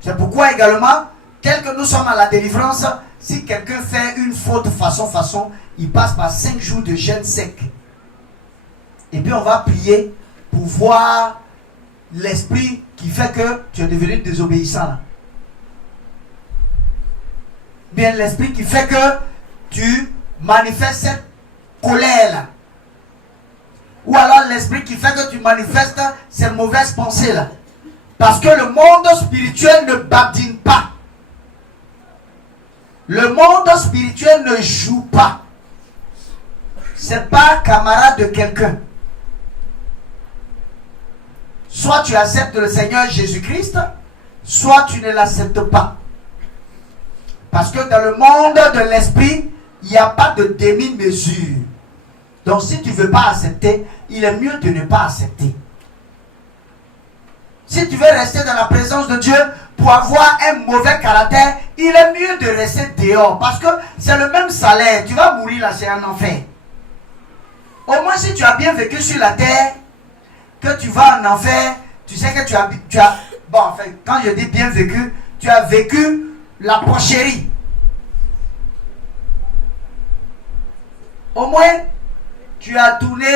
C'est pourquoi également, tel que nous sommes à la délivrance, si quelqu'un fait une faute façon, il passe par 5 jours de jeûne sec. Et puis on va prier pour voir l'esprit qui fait que tu es devenu désobéissant là. Bien l'esprit qui fait que tu manifestes cette colère là. Ou alors l'esprit qui fait que tu manifestes ces mauvaises pensées là. Parce que le monde spirituel ne badine pas. Le monde spirituel ne joue pas. C'est pas camarade de quelqu'un. Soit tu acceptes le Seigneur Jésus-Christ, soit tu ne l'acceptes pas. Parce que dans le monde de l'esprit, il n'y a pas de demi-mesure. Donc si tu ne veux pas accepter, il est mieux de ne pas accepter. Si tu veux rester dans la présence de Dieu pour avoir un mauvais caractère, il est mieux de rester dehors. Parce que c'est le même salaire. Tu vas mourir là, c'est un enfer. Au moins si tu as bien vécu sur la terre, que tu vas en enfer, tu sais que tu as bon, enfin, quand je dis bien vécu, tu as vécu la porcherie. Au moins, tu as tourné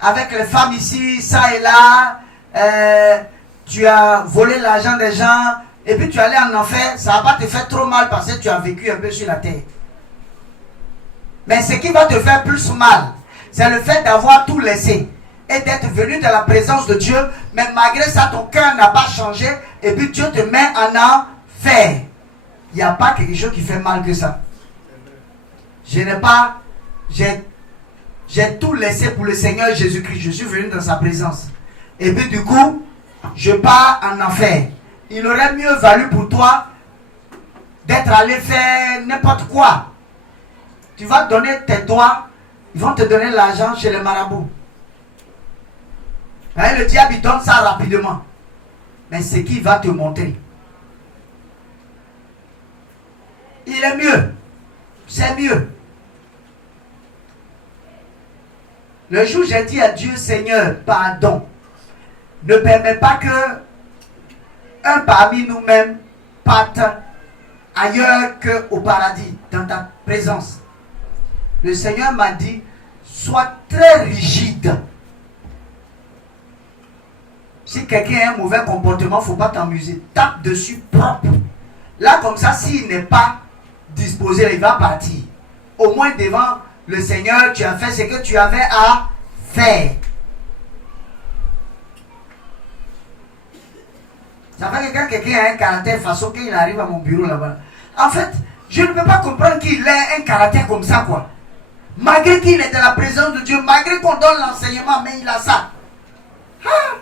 avec les femmes ici, ça et là, tu as volé l'argent des gens, et puis tu es allé en enfer, ça va pas te faire trop mal parce que tu as vécu un peu sur la terre. Mais ce qui va te faire plus mal, c'est le fait d'avoir tout laissé et d'être venu dans la présence de Dieu, mais malgré ça, ton cœur n'a pas changé, et puis Dieu te met en enfer. Il n'y a pas quelque chose qui fait mal que ça. J'ai tout laissé pour le Seigneur Jésus-Christ. Je suis venu dans sa présence. Et puis du coup, je pars en enfer. Il aurait mieux valu pour toi d'être allé faire n'importe quoi. Tu vas donner tes doigts, ils vont te donner l'argent chez les marabouts. Et le diable, il donne ça rapidement. Mais ce qu'il va te montrer, il est mieux. C'est mieux. Le jour où j'ai dit à Dieu, Seigneur, pardon, ne permets pas que un parmi nous-mêmes parte ailleurs qu'au paradis, dans ta présence. Le Seigneur m'a dit, sois très rigide. Si quelqu'un a un mauvais comportement, il ne faut pas t'amuser. Tape dessus propre. Là, comme ça, s'il n'est pas disposé, il va partir. Au moins devant le Seigneur, tu as fait ce que tu avais à faire. Ça fait que quand quelqu'un a un caractère façon qu'il arrive à mon bureau là-bas. En fait, je ne peux pas comprendre qu'il ait un caractère comme ça, quoi. Malgré qu'il est dans la présence de Dieu, malgré qu'on donne l'enseignement, mais il a ça. Ah!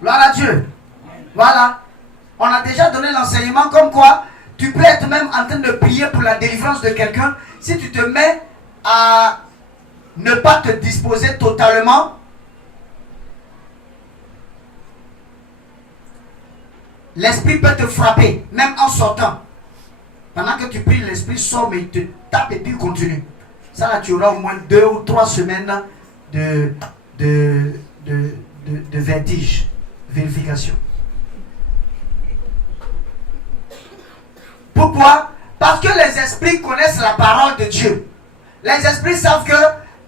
Gloire à Dieu. Voilà. On a déjà donné l'enseignement comme quoi tu peux être même en train de prier pour la délivrance de quelqu'un. Si tu te mets à ne pas te disposer totalement, l'esprit peut te frapper, même en sortant. Pendant que tu pries, l'esprit sort, mais il te tape et puis il continue. Ça là, tu auras au moins 2 ou 3 semaines de vertige. Vérification. Pourquoi? Parce que les esprits connaissent la parole de Dieu. Les esprits savent que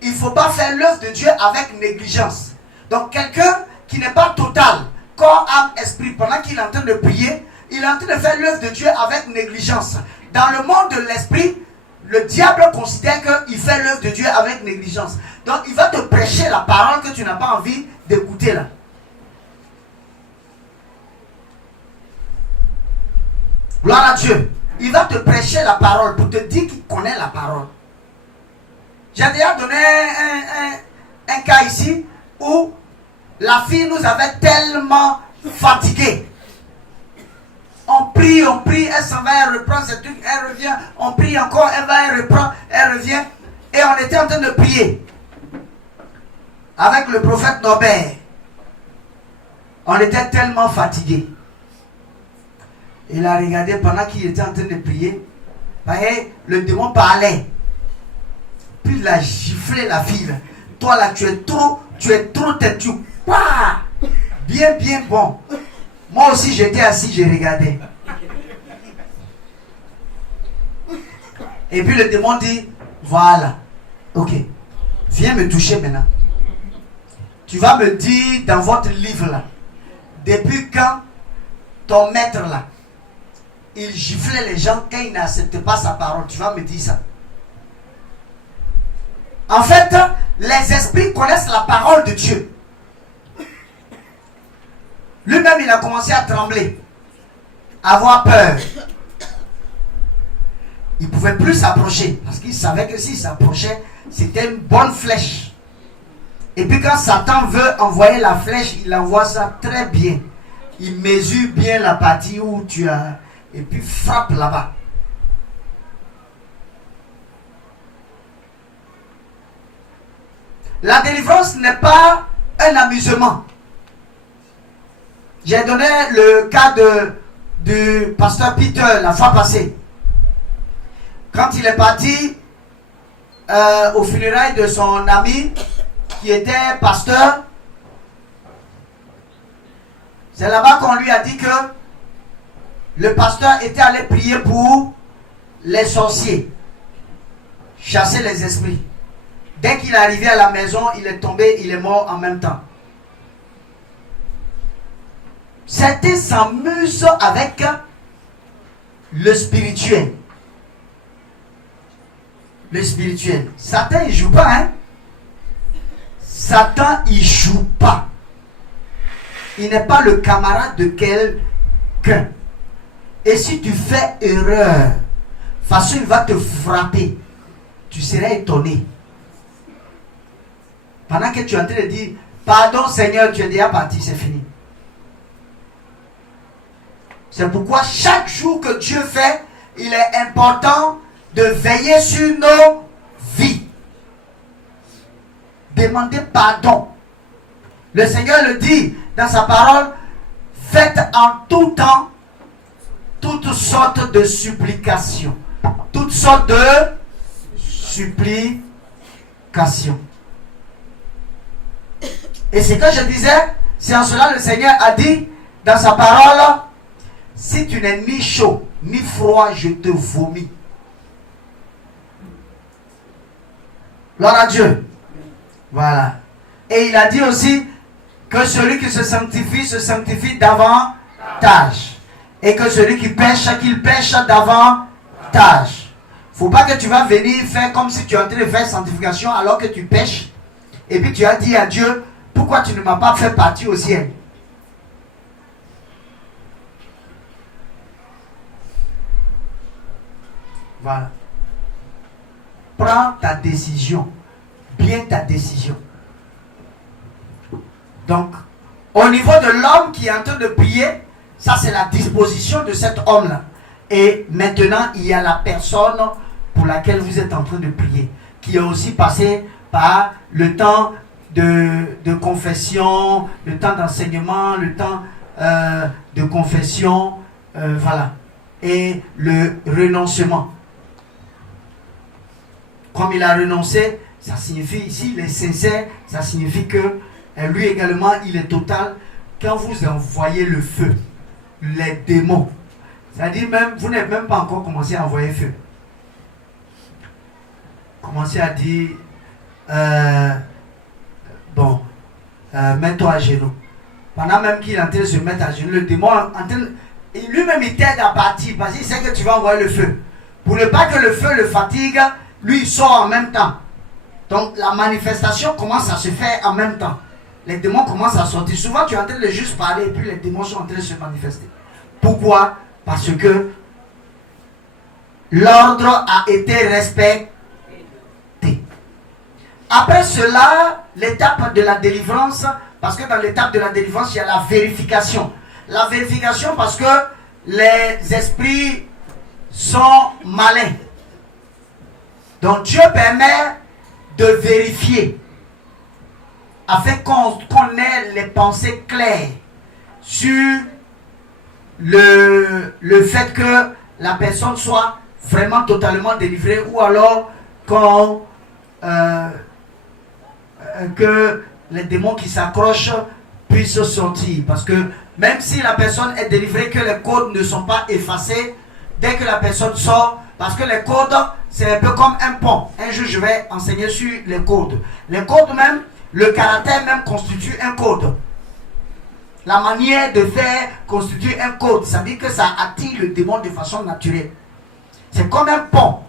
il ne faut pas faire l'œuvre de Dieu avec négligence. Donc quelqu'un qui n'est pas total, corps, âme, esprit, pendant qu'il est en train de prier, il est en train de faire l'œuvre de Dieu avec négligence. Dans le monde de l'esprit, le diable considère qu'il fait l'œuvre de Dieu avec négligence. Donc il va te prêcher la parole que tu n'as pas envie d'écouter là. Gloire à Dieu. Il va te prêcher la parole pour te dire qu'il connaît la parole. J'ai déjà donné un cas ici où la fille nous avait tellement fatiguée. On prie, elle s'en va, elle reprend ses trucs, elle revient. On prie encore, elle va, elle reprend, elle revient. Et on était en train de prier avec le prophète Norbert. On était tellement fatigués. Il a regardé pendant qu'il était en train de prier. Le démon parlait. Puis il a giflé la fille. Toi là, tu es trop têtu. Bien bon. Moi aussi j'étais assis, je regardais. Et puis le démon dit, voilà, ok, viens me toucher maintenant. Tu vas me dire dans votre livre là, depuis quand ton maître là, il giflait les gens quand ils n'acceptent pas sa parole. Tu vas me dire ça. En fait, les esprits connaissent la parole de Dieu. Lui-même, il a commencé à trembler, à avoir peur. Il ne pouvait plus s'approcher parce qu'il savait que s'il s'approchait, c'était une bonne flèche. Et puis quand Satan veut envoyer la flèche, il envoie ça très bien. Il mesure bien la partie où tu as... Et puis frappe là-bas. La délivrance n'est pas un amusement. J'ai donné le cas du pasteur Peter la fois passée. Quand il est parti au funérailles de son ami qui était pasteur, c'est là-bas qu'on lui a dit que le pasteur était allé prier pour les sorciers, chasser les esprits. Dès qu'il est arrivé à la maison, il est tombé, il est mort en même temps. Certains s'amusent avec le spirituel. Le spirituel. Satan, il ne joue pas, hein? Satan, il ne joue pas. Il n'est pas le camarade de quelqu'un. Et si tu fais erreur, de toute façon, il va te frapper. Tu seras étonné. Pendant que tu es en train de dire, pardon Seigneur, tu es déjà parti, c'est fini. C'est pourquoi chaque jour que Dieu fait, il est important de veiller sur nos vies. Demandez pardon. Le Seigneur le dit dans sa parole, faites en tout temps toutes sortes de supplications. Toutes sortes de supplications. Et ce que je disais, c'est en cela le Seigneur a dit dans sa parole, si tu n'es ni chaud ni froid, je te vomis. Gloire à Dieu. Voilà. Et il a dit aussi que celui qui se sanctifie davantage. Et que celui qui pêche, qu'il pêche davantage. Il ne faut pas que tu vas venir faire comme si tu es en train de faire sanctification alors que tu pêches. Et puis tu as dit à Dieu, pourquoi tu ne m'as pas fait partir au ciel? Voilà. Prends ta décision. Bien ta décision. Donc, au niveau de l'homme qui est en train de prier, ça c'est la disposition de cet homme-là. Et maintenant, il y a la personne pour laquelle vous êtes en train de prier, qui est aussi passé par le temps de confession, le temps d'enseignement, le temps de confession, voilà. Et le renoncement. Comme il a renoncé, ça signifie ici, il est sincère, ça signifie que lui également, il est total. Quand vous envoyez le feu, les démons, c'est-à-dire même, vous n'avez même pas encore commencé à envoyer feu. Commencez à dire, mets-toi à genoux. Pendant même qu'il est en train de se mettre à genoux, le démon, lui-même il t'aide à partir parce qu'il sait que tu vas envoyer le feu. Pour ne pas que le feu le fatigue, lui il sort en même temps. Donc la manifestation commence à se faire en même temps. Les démons commencent à sortir. Souvent tu es en train de juste parler et puis les démons sont en train de se manifester. Pourquoi? Parce que l'ordre a été respecté. Après cela, l'étape de la délivrance, Parce que dans l'étape de la délivrance, il y a la vérification. La vérification parce que les esprits sont malins. Donc Dieu permet de vérifier afin qu'on ait les pensées claires sur le fait que la personne soit vraiment totalement délivrée, ou alors que les démons qui s'accrochent puissent sortir. Parce que même si la personne est délivrée, que les codes ne sont pas effacés, dès que la personne sort, parce que les codes, c'est un peu comme un pont. Un jour, je vais enseigner sur les codes. Les codes même, le caractère même constitue un code. La manière de faire constitue un code. Ça veut dire que ça attire le démon de façon naturelle. C'est comme un pont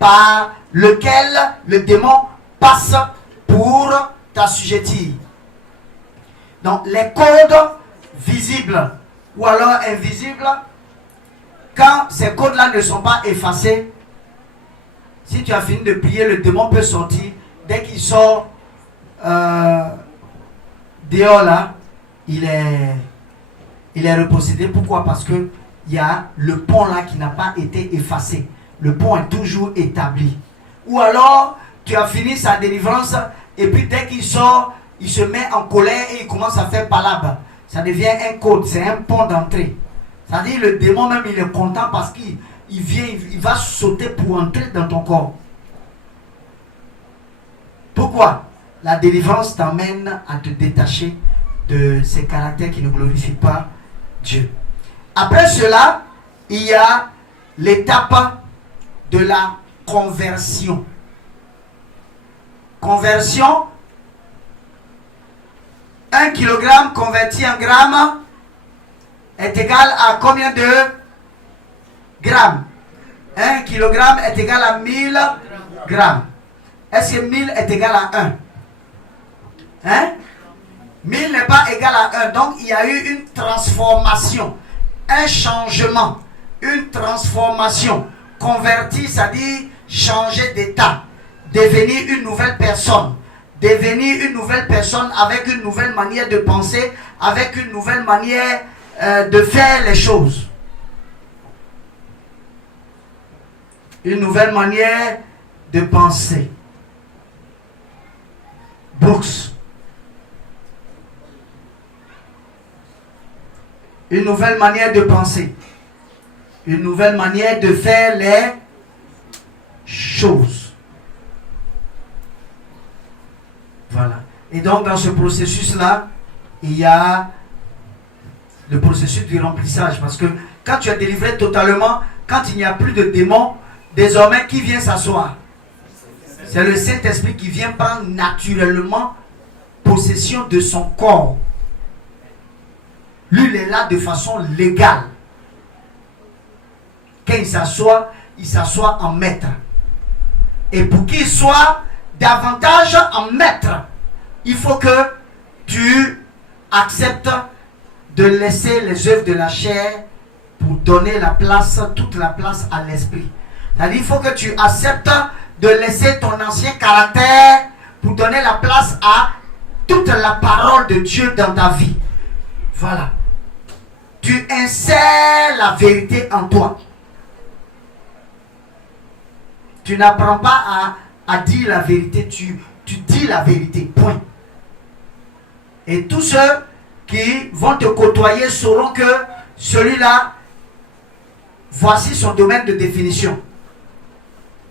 par lequel le démon passe pour t'assujettir. Donc les codes visibles ou alors invisibles, quand ces codes-là ne sont pas effacés, si tu as fini de prier, le démon peut sortir. Dès qu'il sort dehors là, il est repossédé. Pourquoi? Parce que il y a le pont là qui n'a pas été effacé. Le pont est toujours établi. Ou alors, tu as fini sa délivrance et puis dès qu'il sort, il se met en colère et il commence à faire palabre. Ça devient un code, c'est un pont d'entrée. C'est-à-dire le démon même, il est content parce qu'il vient, il va sauter pour entrer dans ton corps. Pourquoi? La délivrance t'amène à te détacher de ces caractères qui ne glorifient pas Dieu. Après cela, il y a l'étape de la conversion. Conversion, 1 kg converti en grammes est égal à combien de grammes? 1 kg est égal à 1000 grammes. Est-ce que 1000 est égal à 1? Hein? 1000 n'est pas égal à 1. Donc il y a eu une transformation, un changement, une transformation. Converti, c'est-à-dire changer d'état, devenir une nouvelle personne. Devenir une nouvelle personne avec une nouvelle manière de penser, avec une nouvelle manière de faire les choses. Une nouvelle manière de penser. Brooks. Une nouvelle manière de penser. Une nouvelle manière de faire les choses. Voilà. Et donc dans ce processus-là, il y a le processus du remplissage. Parce que quand tu es délivré totalement, quand il n'y a plus de démons, désormais qui vient s'asseoir? C'est le Saint-Esprit qui vient prendre naturellement possession de son corps. Lui, il est là de façon légale. Quand il s'assoit en maître. Et pour qu'il soit davantage en maître, il faut que tu acceptes de laisser les œuvres de la chair pour donner la place, toute la place à l'esprit. C'est-à-dire, il faut que tu acceptes de laisser ton ancien caractère pour donner la place à toute la parole de Dieu dans ta vie. Voilà. Tu insères la vérité en toi. Tu n'apprends pas à dire la vérité, tu dis la vérité, point. Et tous ceux qui vont te côtoyer sauront que celui-là, voici son domaine de définition.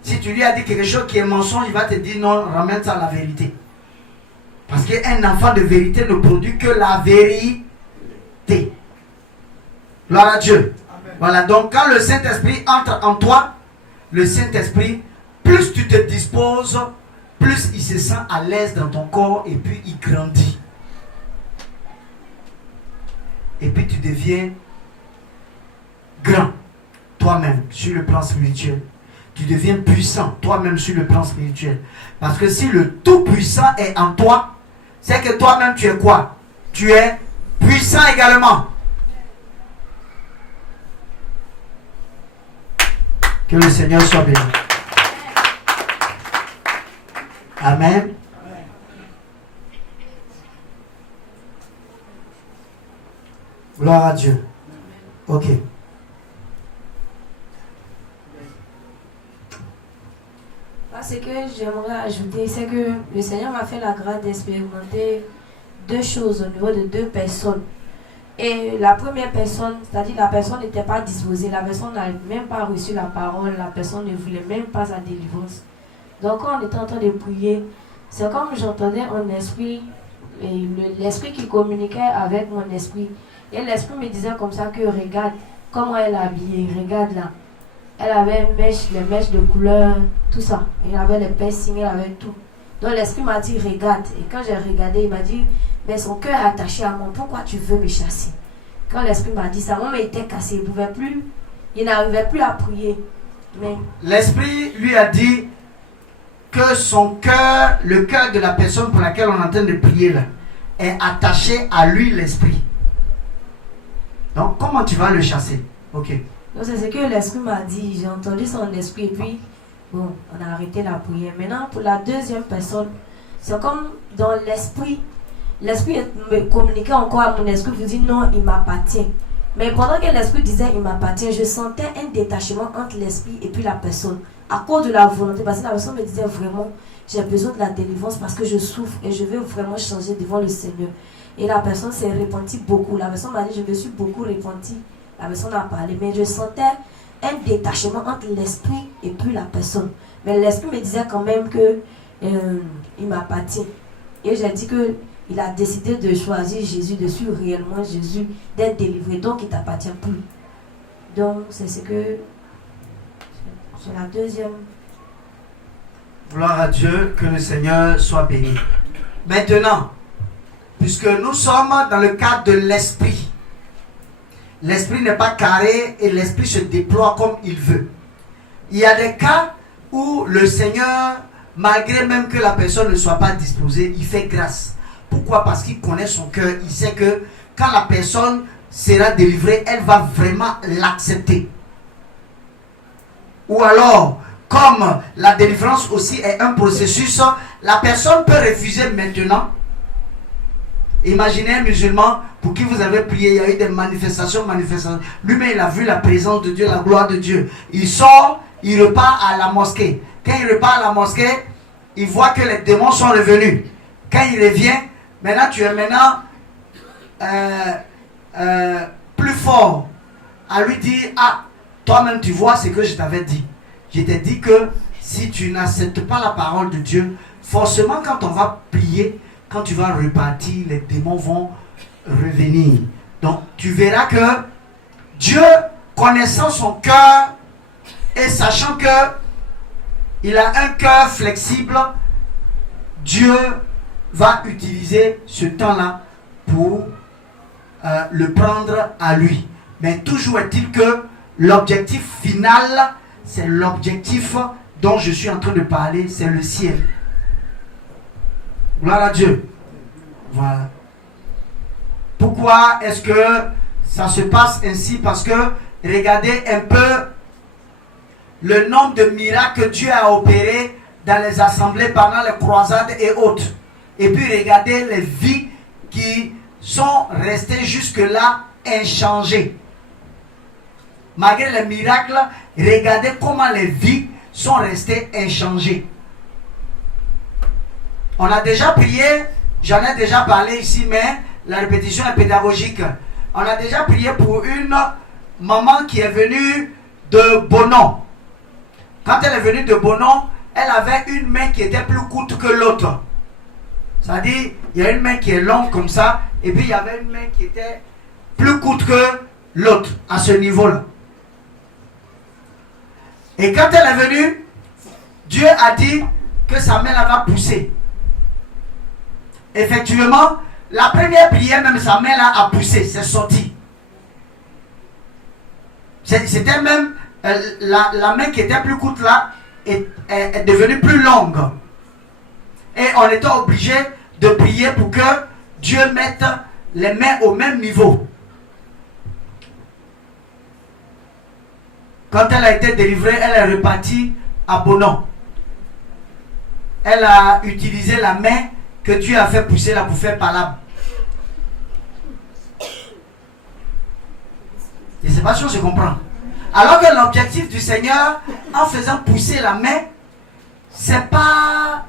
Si tu lui as dit quelque chose qui est mensonge, il va te dire non, ramène ça à la vérité. Parce qu'un enfant de vérité ne produit que la vérité. Gloire à Dieu. Amen. Voilà, donc quand le Saint-Esprit entre en toi, le Saint-Esprit, plus tu te disposes, plus il se sent à l'aise dans ton corps et puis il grandit. Et puis tu deviens grand, toi-même, sur le plan spirituel. Tu deviens puissant, toi-même, sur le plan spirituel. Parce que si le Tout-Puissant est en toi, c'est que toi-même, tu es quoi? Tu es puissant également. Que le Seigneur soit béni. Amen. Gloire à Dieu. Ok. Ce que j'aimerais ajouter, c'est que le Seigneur m'a fait la grâce d'expérimenter deux choses au niveau de deux personnes. Et la première personne, c'est-à-dire la personne n'était pas disposée, la personne n'a même pas reçu la parole, la personne ne voulait même pas sa délivrance. Donc quand on était en train de prier, c'est comme j'entendais un esprit, l'esprit qui communiquait avec mon esprit. Et l'esprit me disait comme ça que regarde comment elle est habillée, regarde là. Elle avait les mèches de couleur, tout ça. Elle avait les piercings, elle avait tout. Donc l'esprit m'a dit regarde. Et quand j'ai regardé, il m'a dit mais son cœur est attaché à moi, pourquoi tu veux me chasser? Quand l'esprit m'a dit ça, moi il était cassé, il ne pouvait plus, il n'arrivait plus à prier. Mais l'esprit lui a dit que son cœur, le cœur de la personne pour laquelle on est en train de prier là, est attaché à lui, l'esprit. Donc comment tu vas le chasser? Ok. Donc c'est ce que l'esprit m'a dit, j'ai entendu son esprit et puis bon, on a arrêté la prière. Maintenant pour la deuxième personne, c'est comme dans l'esprit me communiquait encore à mon esprit, vous dit non, il m'appartient. Mais pendant que l'esprit disait il m'appartient, je sentais un détachement entre l'esprit et puis la personne, à cause de la volonté, parce que la personne me disait vraiment j'ai besoin de la délivrance parce que je souffre et je veux vraiment changer devant le Seigneur. Et la personne s'est repentie beaucoup, la personne m'a dit je me suis beaucoup repentie. La personne a parlé, mais je sentais un détachement entre l'esprit et puis la personne. Mais l'esprit me disait quand même que il m'appartient. Et j'ai dit que il a décidé de choisir Jésus, de suivre réellement Jésus, d'être délivré, donc il ne t'appartient plus. Donc c'est ce que c'est la deuxième. Gloire à Dieu, que le Seigneur soit béni. Maintenant, puisque nous sommes dans le cadre de l'esprit, l'esprit n'est pas carré et l'esprit se déploie comme il veut. Il y a des cas où le Seigneur, malgré même que la personne ne soit pas disposée, il fait grâce. Pourquoi? Parce qu'il connaît son cœur. Il sait que quand la personne sera délivrée, elle va vraiment l'accepter. Ou alors, comme la délivrance aussi est un processus, la personne peut refuser maintenant. Imaginez un musulman pour qui vous avez prié, il y a eu des manifestations. Lui-même, il a vu la présence de Dieu, la gloire de Dieu. Il sort, il repart à la mosquée. Quand il repart à la mosquée, il voit que les démons sont revenus. Quand il revient, maintenant tu es plus fort à lui dire, ah, toi-même tu vois ce que je t'avais dit. Je t'ai dit que si tu n'acceptes pas la parole de Dieu, forcément quand on va prier, quand tu vas repartir, les démons vont revenir. Donc tu verras que Dieu, connaissant son cœur et sachant que il a un cœur flexible, Dieu va utiliser ce temps-là pour le prendre à lui. Mais toujours est-il que l'objectif final, c'est l'objectif dont je suis en train de parler, c'est le ciel. Gloire à Dieu. Voilà. Pourquoi est-ce que ça se passe ainsi? Parce que regardez un peu le nombre de miracles que Dieu a opérés dans les assemblées pendant les croisades et autres. Et puis regardez les vies qui sont restées jusque-là inchangées. Malgré les miracles, regardez comment les vies sont restées inchangées. On a déjà prié, j'en ai déjà parlé ici, mais la répétition est pédagogique. On a déjà prié pour une maman qui est venue de Bonon. Quand elle est venue de Bonon, elle avait une main qui était plus courte que l'autre. C'est-à-dire, il y a une main qui est longue comme ça, et puis il y avait une main qui était plus courte que l'autre, à ce niveau-là. Et quand elle est venue, Dieu a dit que sa main là va pousser. Effectivement, la première prière, même sa main là a poussé, c'est sorti. C'était même la main qui était plus courte là est devenue plus longue. Et on était obligé de prier pour que Dieu mette les mains au même niveau. Quand elle a été délivrée, elle est repartie à Bonon. Elle a utilisé la main que Dieu a fait pousser là pour faire palabre. Je ne sais pas si je comprends. Alors que l'objectif du Seigneur, en faisant pousser la main, c'est pas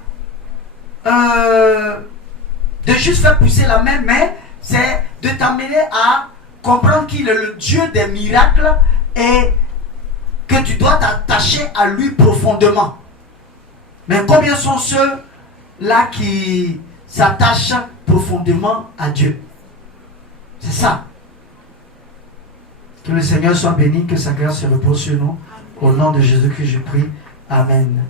de juste faire pousser la main, mais c'est de t'amener à comprendre qu'il est le Dieu des miracles et que tu dois t'attacher à lui profondément. Mais combien sont ceux-là qui s'attachent profondément à Dieu? C'est ça. Que le Seigneur soit béni, que sa grâce se repose sur nous. Au nom de Jésus-Christ, je prie. Amen.